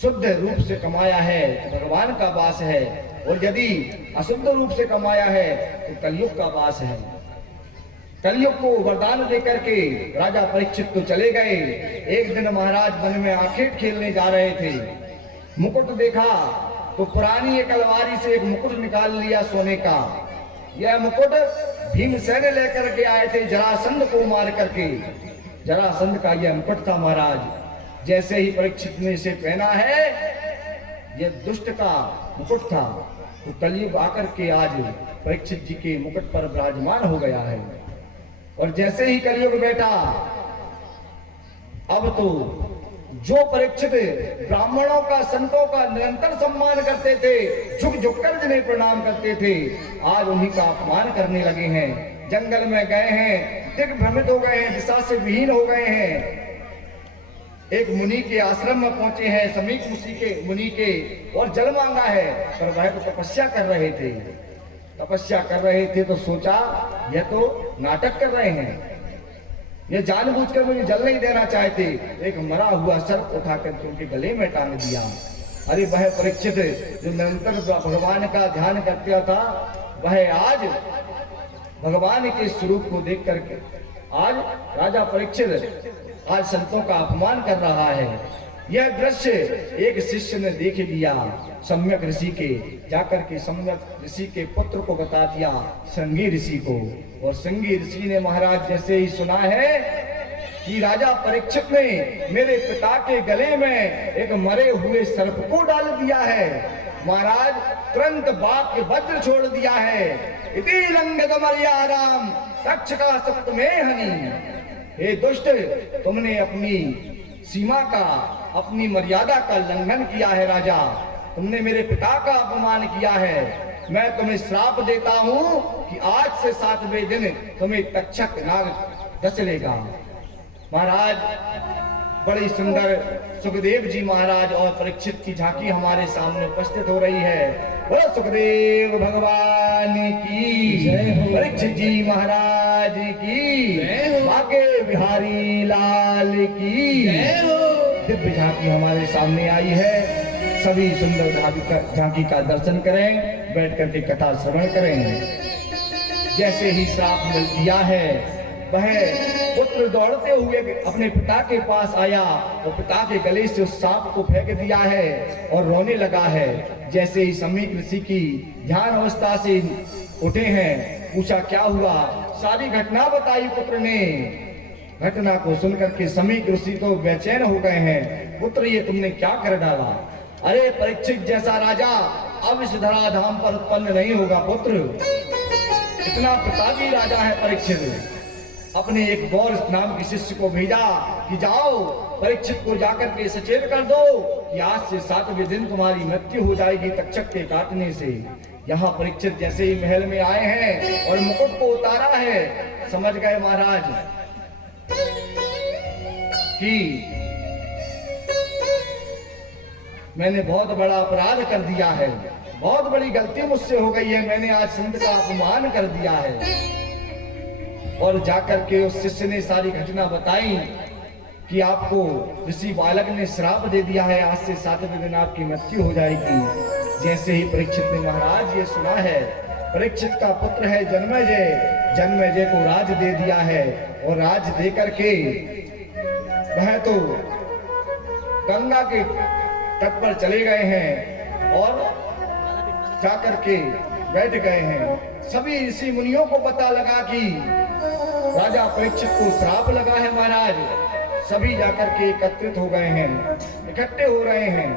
शुद्ध रूप से कमाया है तो भगवान का वास है, और यदि अशुद्ध रूप से कमाया है तो कलयुग का वास है। कलयुग को वरदान देकर के राजा परीक्षित तो चले गए। एक दिन महाराज वन में आखेट खेलने जा रहे थे, मुकुट देखा तो पुरानी एक अलमारी से एक मुकुट निकाल लिया सोने का, यह मुकुट भीमसेन लेकर के आए थे जरासंध को मार करके। जरासंध का यह मुकुट था महाराज। जैसे ही परीक्षित ने इसे पहना है, यह दुष्ट का मुकुट था, तो कलयुग आकर के आज परीक्षित जी के मुकुट पर विराजमान हो गया है। और जैसे ही कलयुग बैठा, अब तो जो परीक्षित ब्राह्मणों का, संतों का निरंतर सम्मान करते थे, झुक झुक कर जिन्हें प्रणाम करते थे, आज उन्हीं का अपमान करने लगे हैं। जंगल में गए हैं, दिग्भ्रमित हो गए हैं, दिशा से विहीन हो गए हैं। एक मुनि के आश्रम में पहुंचे हैं, समीप मुनि के, और जल मांगा है, पर वह तो तपस्या कर रहे थे। तपस्या कर रहे थे तो सोचा यह तो नाटक कर रहे हैं, ये जानबूझकर मुझे जल नहीं देना चाहते। एक मरा हुआ सर्प उठाकर उनके गले में टांग दिया। अरे वह परीक्षित जो निरंतर भगवान का ध्यान करता था, वह आज भगवान के स्वरूप को देख करके आज राजा परीक्षित आज संतों का अपमान कर रहा है। यह दृश्य एक शिष्य ने देख लिया, सम्यक ऋषि के, जाकर के सम्यक ऋषि के पुत्र को बता दिया, श्रृंगी ऋषि को। और श्रृंगी ऋषि ने महाराज जैसे ही सुना है कि राजा परीक्षित ने मेरे पिता के गले में एक मरे हुए सर्प को डाल दिया है, महाराज तुरंत बाप के वज्र छोड़ दिया है। इति लंघित मर्यादाम तक्ष का सप्त में हनि। हे दुष्ट, तुमने अपनी सीमा का, अपनी मर्यादा का लंघन किया है राजा, तुमने मेरे पिता का अपमान किया है। मैं तुम्हें श्राप देता हूं कि आज से 7वें दिन तुम्हें तक्षक नाग डस लेगा। महाराज बड़ी सुंदर सुखदेव जी महाराज और परीक्षित की झांकी हमारे सामने उपस्थित हो रही है। बोलो सुखदेव भगवान की जय हो, परीक्षित जी महाराज की जय हो, बाके बिहारी लाल की जय हो। दिव्य झांकी हमारे सामने आई है, सभी सुंदर झांकी का दर्शन करें, बैठ करके कथा श्रवण करें। जैसे ही श्राप मिल दिया है, वह पुत्र दौड़ते हुए अपने पिता के पास आया, तो पिता के गले से उस सांप को फेंक दिया है और रोने लगा है। जैसे ही समीप ऋषि की ध्यान अवस्था से उठे हैं, पूछा क्या हुआ, सारी घटना बताई पुत्र ने। घटना को सुनकर के समीप ऋषि तो बेचैन हो गए हैं, पुत्र ये तुमने क्या कर डाला। अरे परीक्षित जैसा राजा अब इस धराधाम पर उत्पन्न नहीं होगा पुत्र। इतना प्रतापी राजा है परीक्षित। अपने एक गौर नाम के शिष्य को भेजा कि जाओ परीक्षित को जाकर के सचेत कर दो कि आज से 7वें दिन तुम्हारी मृत्यु हो जाएगी तक्षक के काटने से। यहाँ परीक्षित जैसे ही महल में आए हैं और मुकुट को उतारा है, समझ गए महाराज कि मैंने बहुत बड़ा अपराध कर दिया है, बहुत बड़ी गलती मुझसे हो गई है, मैंने आज संत का अपमान कर दिया है। और जाकर के उस शिष्य ने सारी घटना बताई कि आपको ऋषि बालक ने श्राप दे दिया है, आज से 7वें दिन आपकी मृत्यु हो जाएगी। जैसे ही परीक्षित ने महाराज ये सुना है, परीक्षित का पुत्र है जन्मेजय, जन्मेजय को राज दे दिया है और राज दे करके वह तो गंगा के तट पर चले गए हैं और जाकर के बैठ गए हैं। सभी ऋषि मुनियों को पता लगा कि राजा परीक्षित को श्राप लगा है महाराज। सभी जाकर के एकत्रित हो गए हैं, इकट्ठे हो रहे हैं।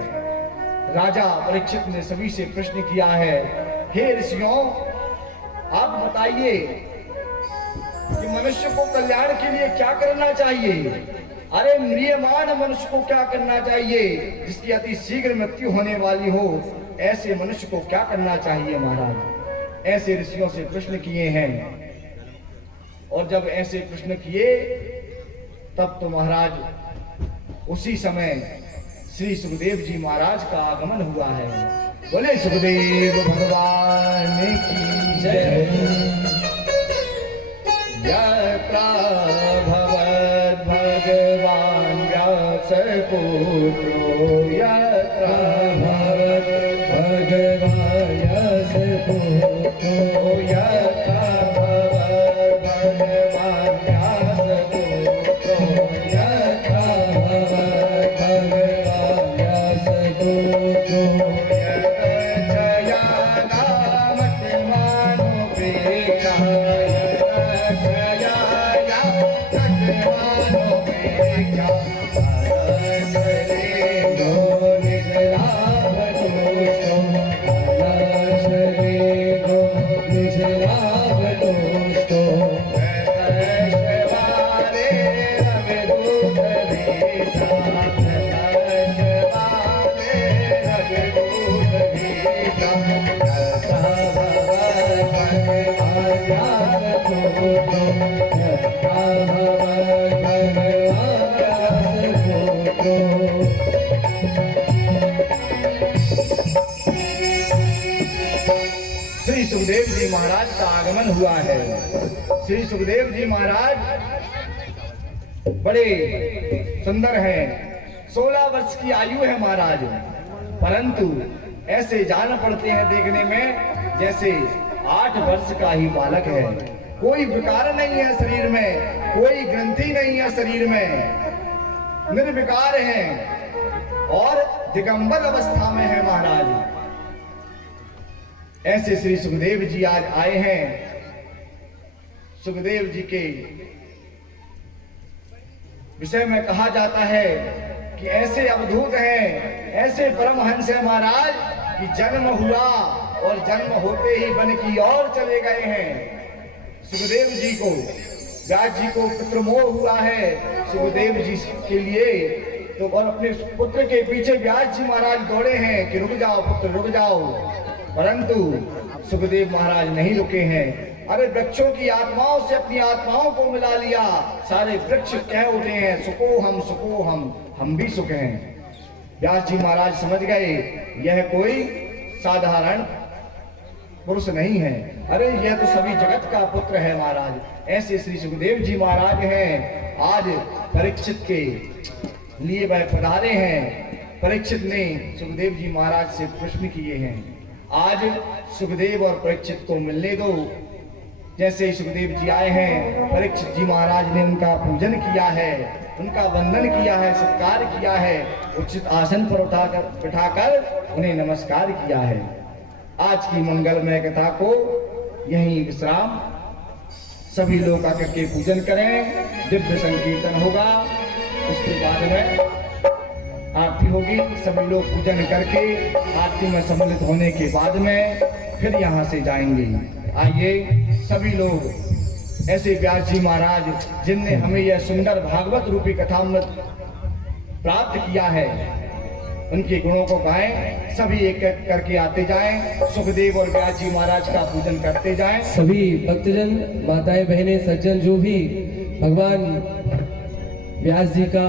राजा परीक्षित ने सभी से प्रश्न किया है, हे ऋषियों आप बताइए कि मनुष्य को कल्याण के लिए क्या करना चाहिए। अरे म्रियमान मनुष्य को क्या करना चाहिए, जिसकी अति शीघ्र मृत्यु होने वाली हो, ऐसे मनुष्य को क्या करना चाहिए महाराज। ऐसे ऋषियों से प्रश्न किए हैं। और जब ऐसे प्रश्न किए तब तो महाराज उसी समय श्री सुखदेव जी महाराज का आगमन हुआ है। बोले सुखदेव भगवान की जय। भगवद भगवान व्यास पुत्रो यत्र भगवद भगवान व्यास पुत्रो यत्र भगवद भगवान व्यास पुत्रो यत्र भगवद भगवान व्यास पुत्रो यत्र जया नाम मानो प्रिय क्या आलस रे गो निज लाभ दोषो आलस रे गो निज लाभ दोषो श्री सुखदेव जी महाराज का आगमन हुआ है। श्री सुखदेव जी महाराज बड़े सुंदर हैं, 16 वर्ष की आयु है महाराज, परंतु ऐसे जान पड़ते हैं देखने में जैसे 8 वर्ष का ही बालक है। कोई विकार नहीं है शरीर में, कोई ग्रंथि नहीं है शरीर में, निर्विकार हैं और दिगंबर अवस्था में है महाराज। ऐसे श्री सुखदेव जी आज आए हैं। सुखदेव जी के विषय में कहा जाता है कि ऐसे अवधूत हैं, ऐसे परमहंस हैं महाराज कि जन्म हुआ और जन्म होते ही वन की ओर चले गए हैं। सुखदेव जी को, व्यास जी को पुत्र मोह हुआ है सुखदेव जी के लिए, तो और अपने पुत्र के पीछे व्यास जी महाराज दौड़े हैं कि रुक जाओ पुत्र रुक जाओ, परंतु सुखदेव महाराज नहीं रुके हैं। अरे वृक्षों की आत्माओं से अपनी आत्माओं को मिला लिया, सारे वृक्ष कह उठे हैं सुको हम भी सुख हैं। व्यास जी महाराज समझ गए यह कोई साधारण पुरुष नहीं है, अरे यह तो सभी जगत का पुत्र है महाराज। ऐसे श्री सुखदेव जी महाराज हैं। आज परीक्षित के लिए वह पधारे हैं। परीक्षित ने सुखदेव जी महाराज से प्रश्न किए हैं, आज सुखदेव और परीक्षित को मिलने दो। जैसे ही सुखदेव जी आए हैं, परीक्षित जी महाराज ने उनका पूजन किया है, उनका वंदन किया है, सत्कार किया है, उचित आसन पर बिठाकर उन्हें नमस्कार किया है। आज की मंगलमय कथा को यहीं विश्राम, सभी लोग आकर के पूजन करें, दिव्य संकीर्तन होगा, उसके बाद में आरती होगी। सभी लोग पूजन करके आरती में सम्मिलित होने के बाद में फिर यहाँ से जाएंगे। आइए सभी लोग, ऐसे व्यास जी महाराज जिनने हमें यह सुंदर भागवत रूपी कथामृत प्राप्त किया है, उनके गुणों को गाएं। सभी एक एक करके आते जाएं, सुखदेव और व्यास जी महाराज का पूजन करते जाएं। सभी भक्तजन, माताएं, बहनें, सज्जन जो भी भगवान व्यास जी का,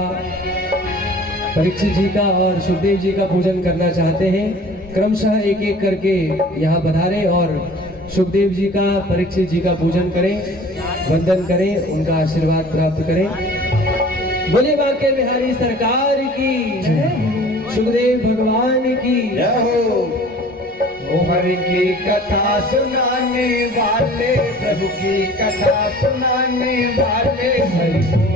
परीक्षित जी का और सुखदेव जी का पूजन करना चाहते हैं, क्रमशः एक एक करके यहाँ पधारें और सुखदेव जी का, परीक्षित जी का पूजन करें, वंदन करें, उनका आशीर्वाद प्राप्त करें। बोले बांके बिहारी सरकार की, सुखदेव भगवान की जय हो। ओ हरि की कथा सुनाने वाले, प्रभु की कथा सुनाने वाले, हरि की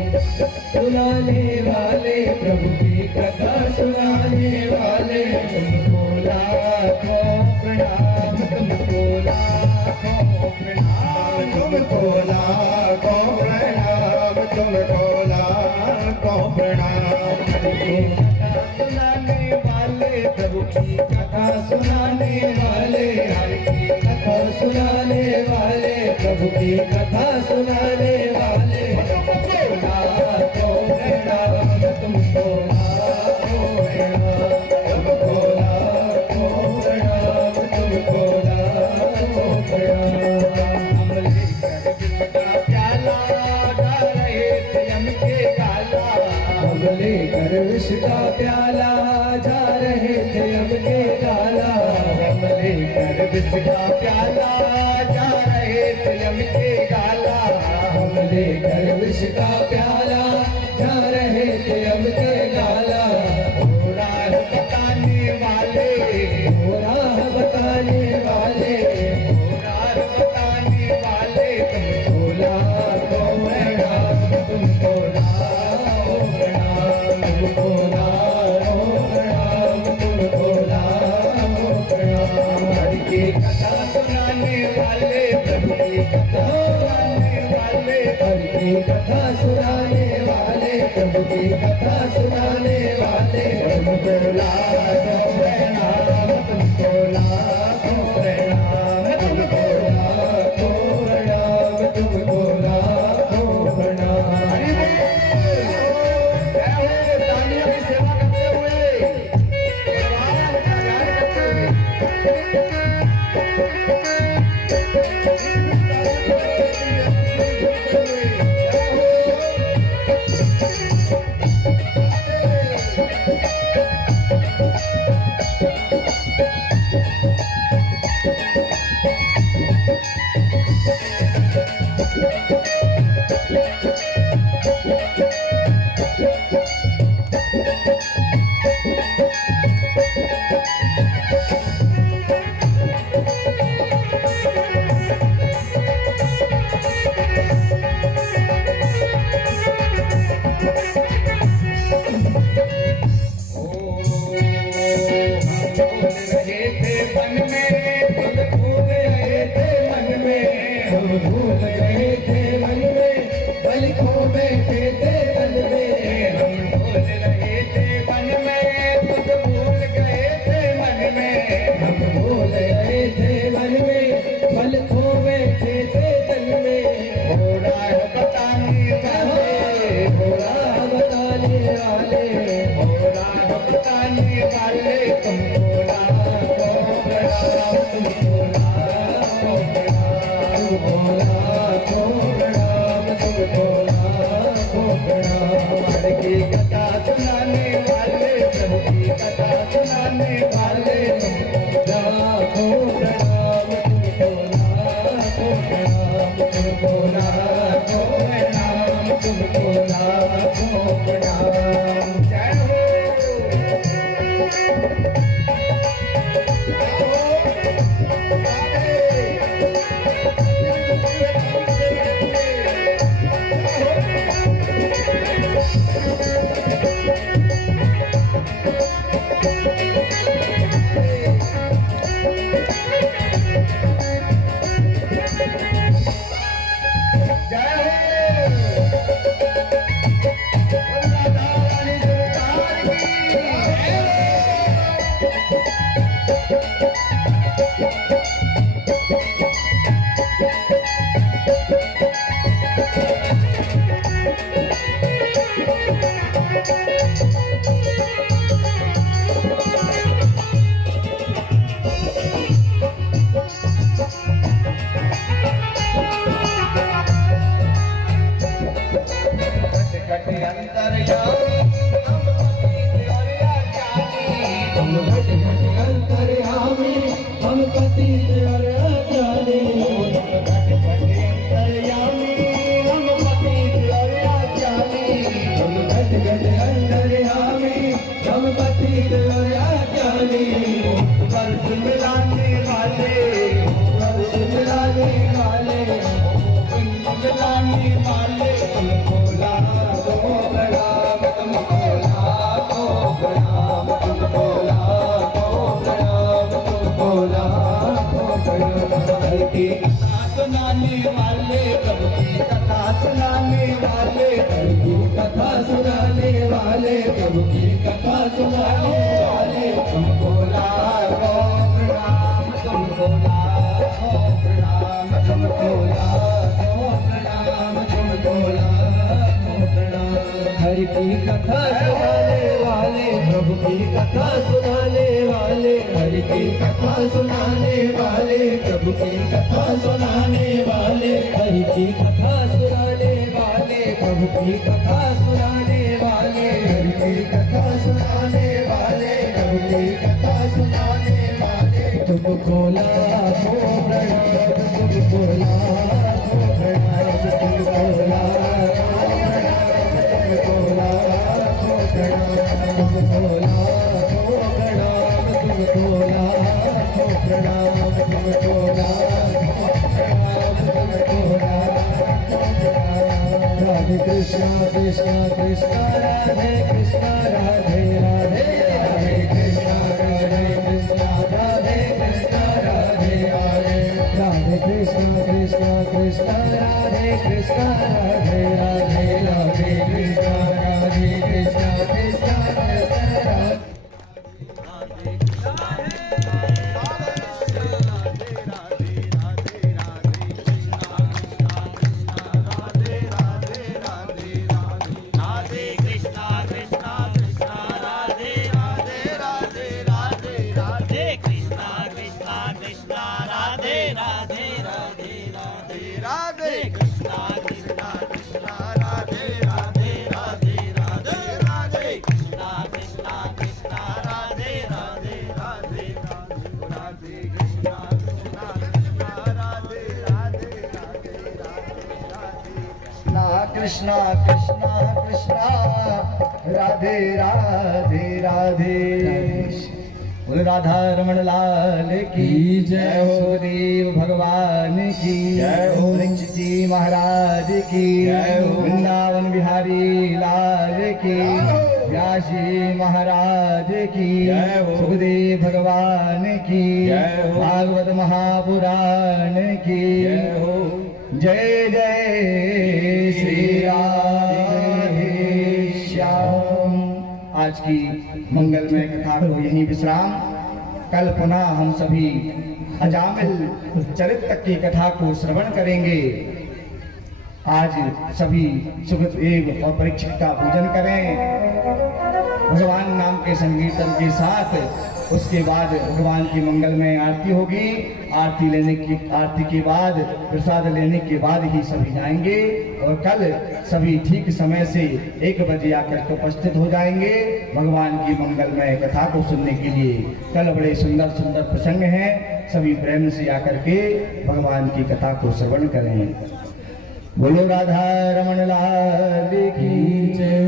सुनाने वाले, प्रभु की कथा सुनाने वाले, तुमको लाखों प्रणाम, तुमको लाखों प्रणाम, तुमको लाखों प्रणाम, तुमको लाखों प्रणाम। सुनाने वाले, प्रभु की कथा सुनाने वाले, हरि की कथा सुनाने वाले, प्रभु की कथा सुनाने वाले, तुमको लाखों प्रणाम, तुमको लाखों प्रणाम, तुमको लाखों प्रणाम, तुमको लाखों प्रणाम। हम लेकर विष का प्याला, जा रहे थे हम के गाला, हम लेकर विष का प्याला, जा रहे थे हम के गाला, हम लेकर विष का प्याला, जा रहे थे हम के गाला। हो राह बताने वाले, हो राह बताने वाले, हो राह बताने वाले, तुमको लाखों प्रणाम, तुमको लाखों प्रणाम, तुमको लाखों प्रणाम, तुमको लाखों प्रणाम। हरि की कथा सुनाने वाले, प्रभु की कथा सुनाने वाले, हरि की कथा सुनाने वाले, प्रभु की कथा सुनाने वाले तुमको लाखों प्रणाम, तुमको लाखों प्रणाम, तुमको लाखों प्रणाम, तुमको लाखों प्रणाम। हरि बोल। जय हो। तालियों की सेवा करते हुए, भगवान का ध्यान करते हुए। भूल गए थे मन में, बल खो बैठे थे तन में। हम भूल रहे थे मन में, खुद भूल गए थे मन में। हम भूल गए थे मन में, बल खो बैठे थे तन में। हो राह बताने वाले, हो राह बताने वाले, हो राह बताने वाले, तुमको लाखों प्रणाम, तुमको लाखों प्रणाम, तुमको लाखों प्रणाम, तुमको लाखों प्रणाम। हर की कथा सुनाने वाले, प्रभु की कथा सुनाने वाले, तुमको लाखों प्रणाम, तुमको लाखों प्रणाम, तुमको लाखों प्रणाम, तुमको लाखों प्रणाम। जय हो। सुनाने वाले, प्रभु की कथा सुनाने वाले, प्रभु की कथा सुनाने वाले, प्रभु की कथा सुनाने वाले, तुमको लाखों प्रणाम, तुमको लाखों प्रणाम, तुमको लाखों प्रणाम, तुमको लाखों प्रणाम। हरि की कथा सुनाने वाले, प्रभु की कथा सुनाने वाले, हरि की कथा सुनाने वाले, प्रभु की कथा सुनाने वाले, हरि की कथा सुनाने वाले, प्रभु की कथा सुनाने वाले, हरि की कथा सुनाने वाले, प्रभु की कथा सुनाने वाले। तुमको लाखों प्रणाम, तुमको लाखों प्रणाम, तुमको लाखों प्रणाम, तुमको लाखों प्रणाम, तुमको लाखों प्रणाम, तुमको लाखों प्रणाम, तुमको लाखों प्रणाम। राधे कृष्णा कृष्णा कृष्णा राधे कृष्णा राधे राधे, राधे कृष्णा कृष्णा राधे कृष्णा राधे राधे, राधे कृष्णा कृष्णा कृष्णा राधे कृष्णा राधे राधे, राधे कृष्णा राधे कृष्णा कृष्णा कृष्णा राधे राधे राधे। बोले राधा रमण लाल की जय हो, देव भगवान की जय हो, परीक्षित जी महाराज की जय हो, वृंदावन बिहारी लाल की, व्यास जी महाराज की जय हो, सुखदेव भगवान की जय हो, भागवत महापुराण की जय हो। जय जय श्री राधे श्याम। आज की मंगलमय कथा को यहीं विश्राम। कल पुनः हम सभी अजामिल चरित्र की कथा को श्रवण करेंगे। आज सभी सुखदेव और परीक्षित का पूजन करें भगवान नाम के संकीर्तन के साथ। उसके बाद भगवान की मंगलमय आरती होगी। आरती के बाद प्रसाद लेने के बाद ही सभी जाएंगे और कल सभी ठीक समय से 1 बजे आकर के उपस्थित हो जाएंगे भगवान की मंगलमय कथा को सुनने के लिए। कल बड़े सुंदर सुंदर प्रसंग हैं, सभी प्रेम से आकर के भगवान की कथा को श्रवण करें। बोलो राधा रमण लाल की जय,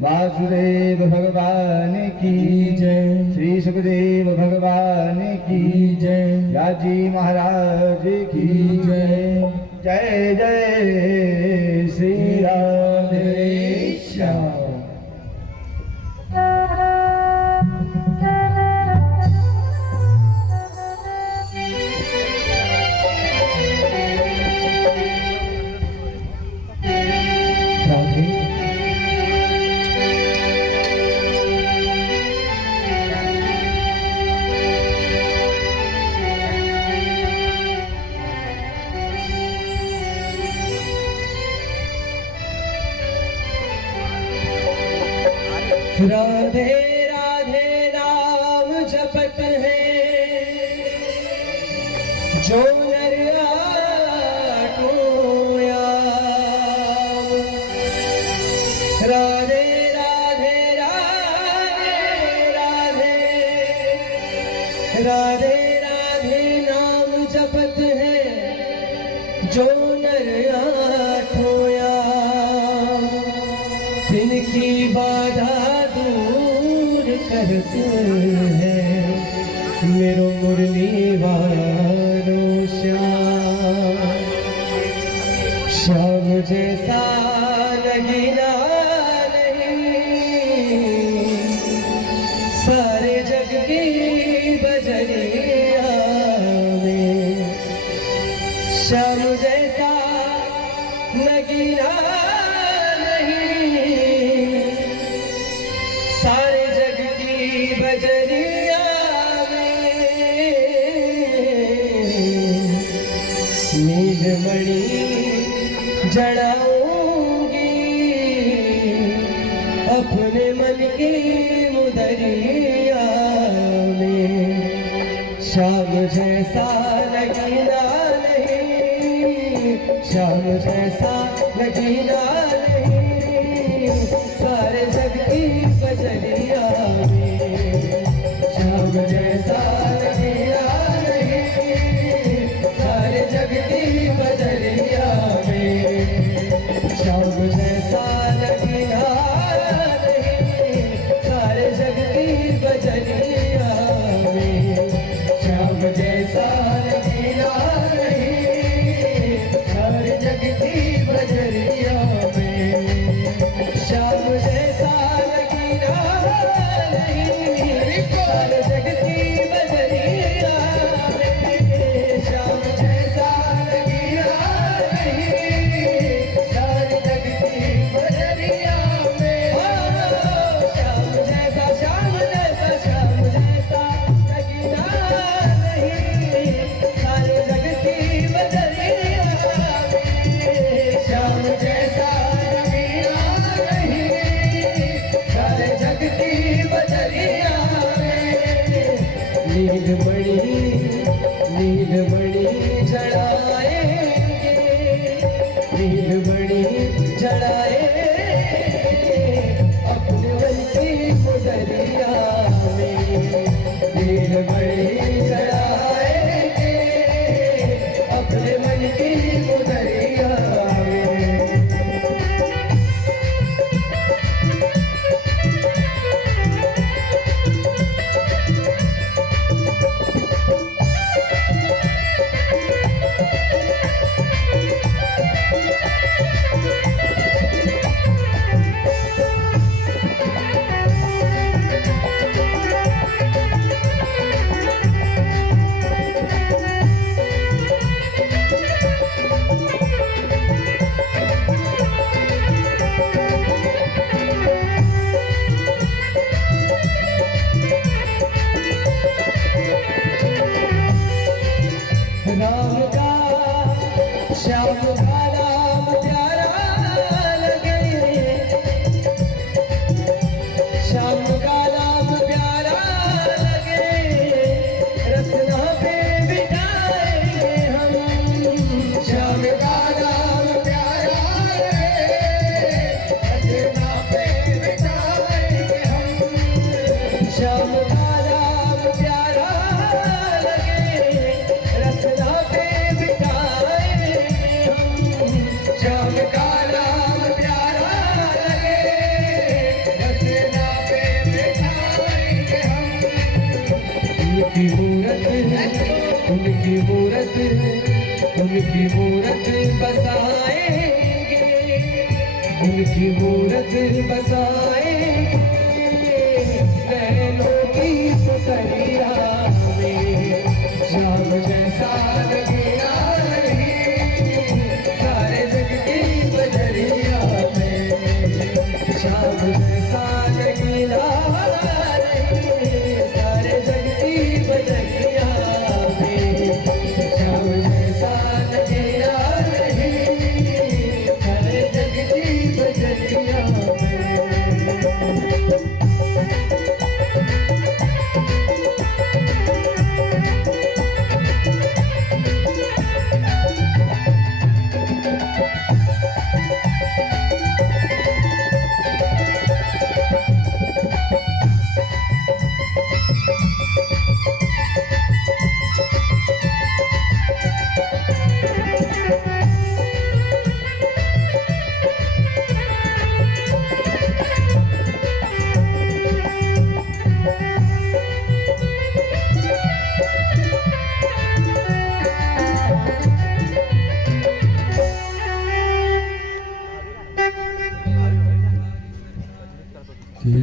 वासुदेव भगवान की जय, श्री सुखदेव भगवान की जय, व्यास जी महाराज की जय। जय जय श्री राधे श्याम। राधे राधे नाम जपत है जो नर आठोया। राधे राधे राधे राधे राधे राधे नाम जपत है जो नर आठोया। तिनकी बाधा करते हैं मेरो मुरली वालो श्याम। श्याम जैसा लगीना नहीं सारे जग की बजरिया में। श्याम जैसा लगीना नहीं सारे बजरिया में। नीलमणि जड़ाऊंगी अपने मन की मुदरिया में। श्याम जैसा लगीना नहीं, श्याम जैसा लगीना नहीं सारे जग की बजरिया में। श्याम जैसा लगीना नहीं सारे जग की बजरिया में। श्याम जैसा लगीना नहीं सारे जग की बजरिया में। श्याम जैसा लगीना नहीं सारे जग की बजरिया में। श्याम जैसा लगीना नहीं सारे जग की बजरिया में। श्याम जैसा लगीना नहीं सारे जग की बजरिया में। श्याम जैसा श्याम जैसा श्याम जैसा लगीना नहीं सारे जग की बजरिया में। श्याम जैसा लगीना नहीं सारे जग की बजरिया में। नीलमणि जड़ाएंगे, नीलमणि जड़ाएंगे अपने मन की मुदरिया में। नीलमणि जड़ाएंगे अपने मन की मुदरिया में। उनकी मूरत बसाएंगे, उनकी मूरत बसाएंगे, नैनों की पुतलिया में श्याम जैसा लगेगा नहीं, सारे जग की बजरिया में श्याम जैसा लगेगा नहीं, सारे जग की बजरिया में श्याम जैसा लगेगा नहीं, सारे जग की बजरिया में।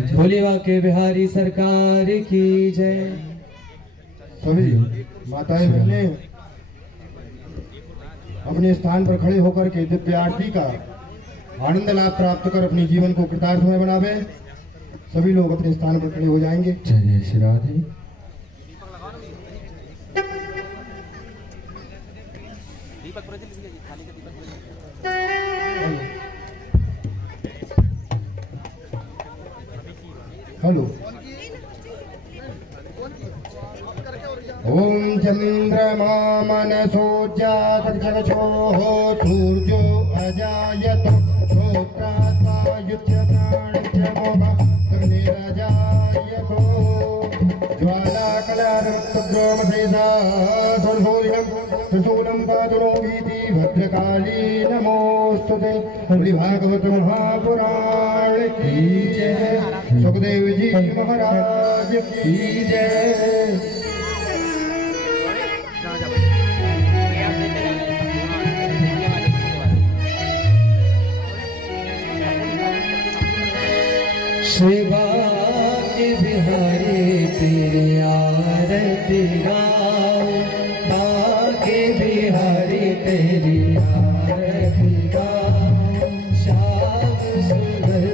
भोलेवा के बिहारी सरकार की जय। सभी माताएं बहनें अपने स्थान पर खड़े होकर के दिव्य आरती का आनंद लाभ प्राप्त कर अपने जीवन को कृतार्थमय बनावे। सभी लोग अपने स्थान पर खड़े हो जाएंगे। जय श्री राधे। हेलो। ओम चंद्रमा मनसो जातर्जगछोः सूर्यो अजायत श्रोत्रात्मायुच्य प्राणित्यमोघ अग्निरजायतो ज्वालाकलारक्तद्रोमशेषा त्रिशूलं पादुनो भीति भद्रकाली नमोस्तुते। श्री भागवत महापुराण की जय। सुखदेव जी महाराज की जय। शिवा के बिहारी तेरी आरती गाओ, बाके बिहारी तेरी आरती गाओ, श्याम सुंदर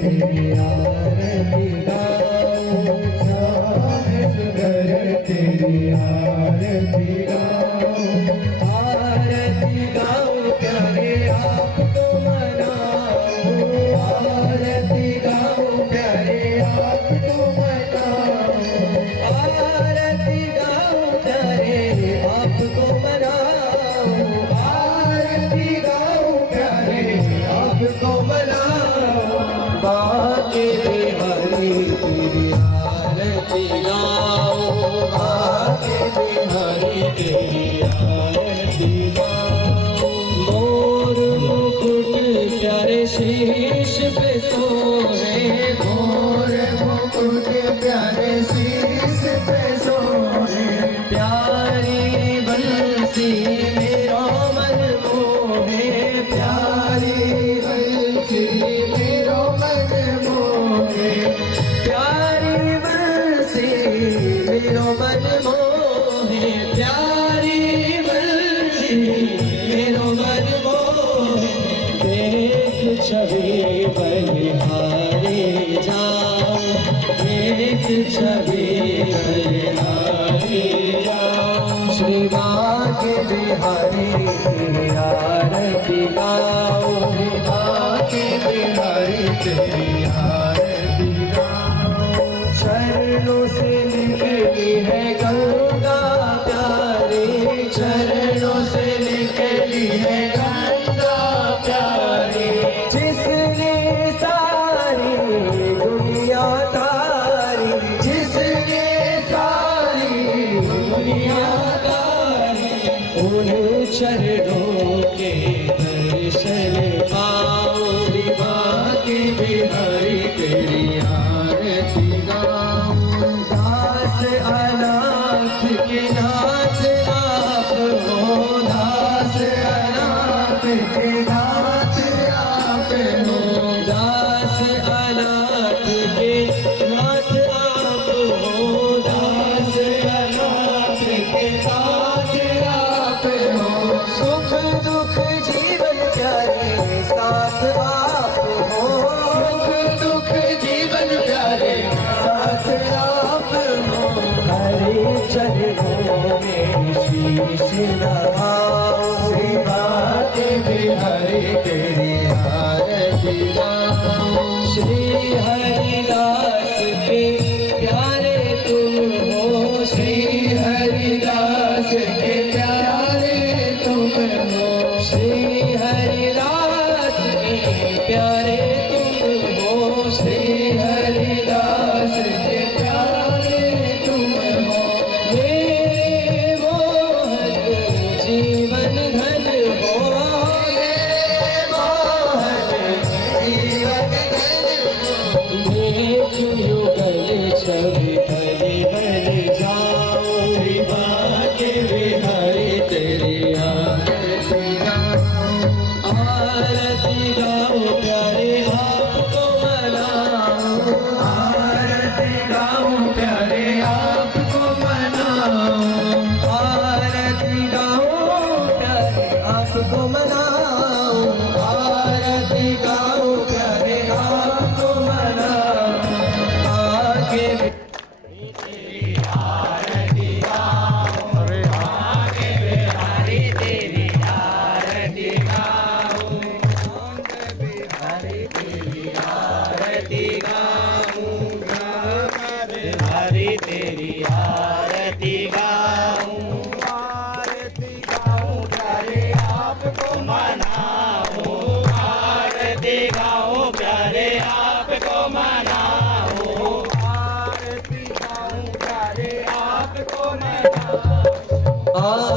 तेरी आरती गाओ, श्याम सुंदर तेरी आरती गाओ, आरती गाओ प्यारे आपको मनाओ, आरती गाओ प्यारे आपको मनाओ, आरती गाओ प्यारे आपको मनाओ, आरती गाओ प्यारे आपको मनाओ, बाके बिहारी तेरी आरती गाओ, बाके बिहारी तेरी आरती गाओ। मोर मुकुट प्यारे शीश पे सोहे, मोर मुकुट प्यारे शीश पे सोहे, प्यारी बंसी मेरो मन मोहे, प्यारी बंसी मेरो मन मोहे, प्यारी बंसी मेरो मन मोहे, प्यारी बंसी मेरो मन मोहे। देख छवि बलिहारी जाओ, देख छवि बलिहारी जाओ, श्री बाके बिहारी तेरी आरती गाओ, श्री बाके बिहारी तेरी आरती गाओ। चरणों से निकली है गंगा प्यारी, चरणों से निकली है गंगा प्यारी, जिसने सारी दुनिया तारी, जिसने सारी दुनिया तारी, उन चरणों के दर्शन पाओ, श्री बाके बिहारी तेरी आरती गाओ। दास अनाथ के नाथ आप हो, दास चरणों में शीश नवाओ श्री बाके बिहारी तेरी आरती गाओ श्री हरिदास के प्यारे तुम हो श्री हरिदास के प्यारे तुम हो श्री हरिदास के प्यारे तुम हो श्री हरिदास के प्यारे तुम हो हे मोहन जीवन धन हो हे मोहन जीवन धन देख युगल छवि भले भले जाओ श्री बाके बिहारी तेरी आरती गाओ आरती गाओ प्यारे आपको मनाओ आरती गाओ प्यारे आपको मनाओ आरती गाओ प्यारे आपको मनाओ आरती गाओ प्यारे आपको मनाओ आगे आ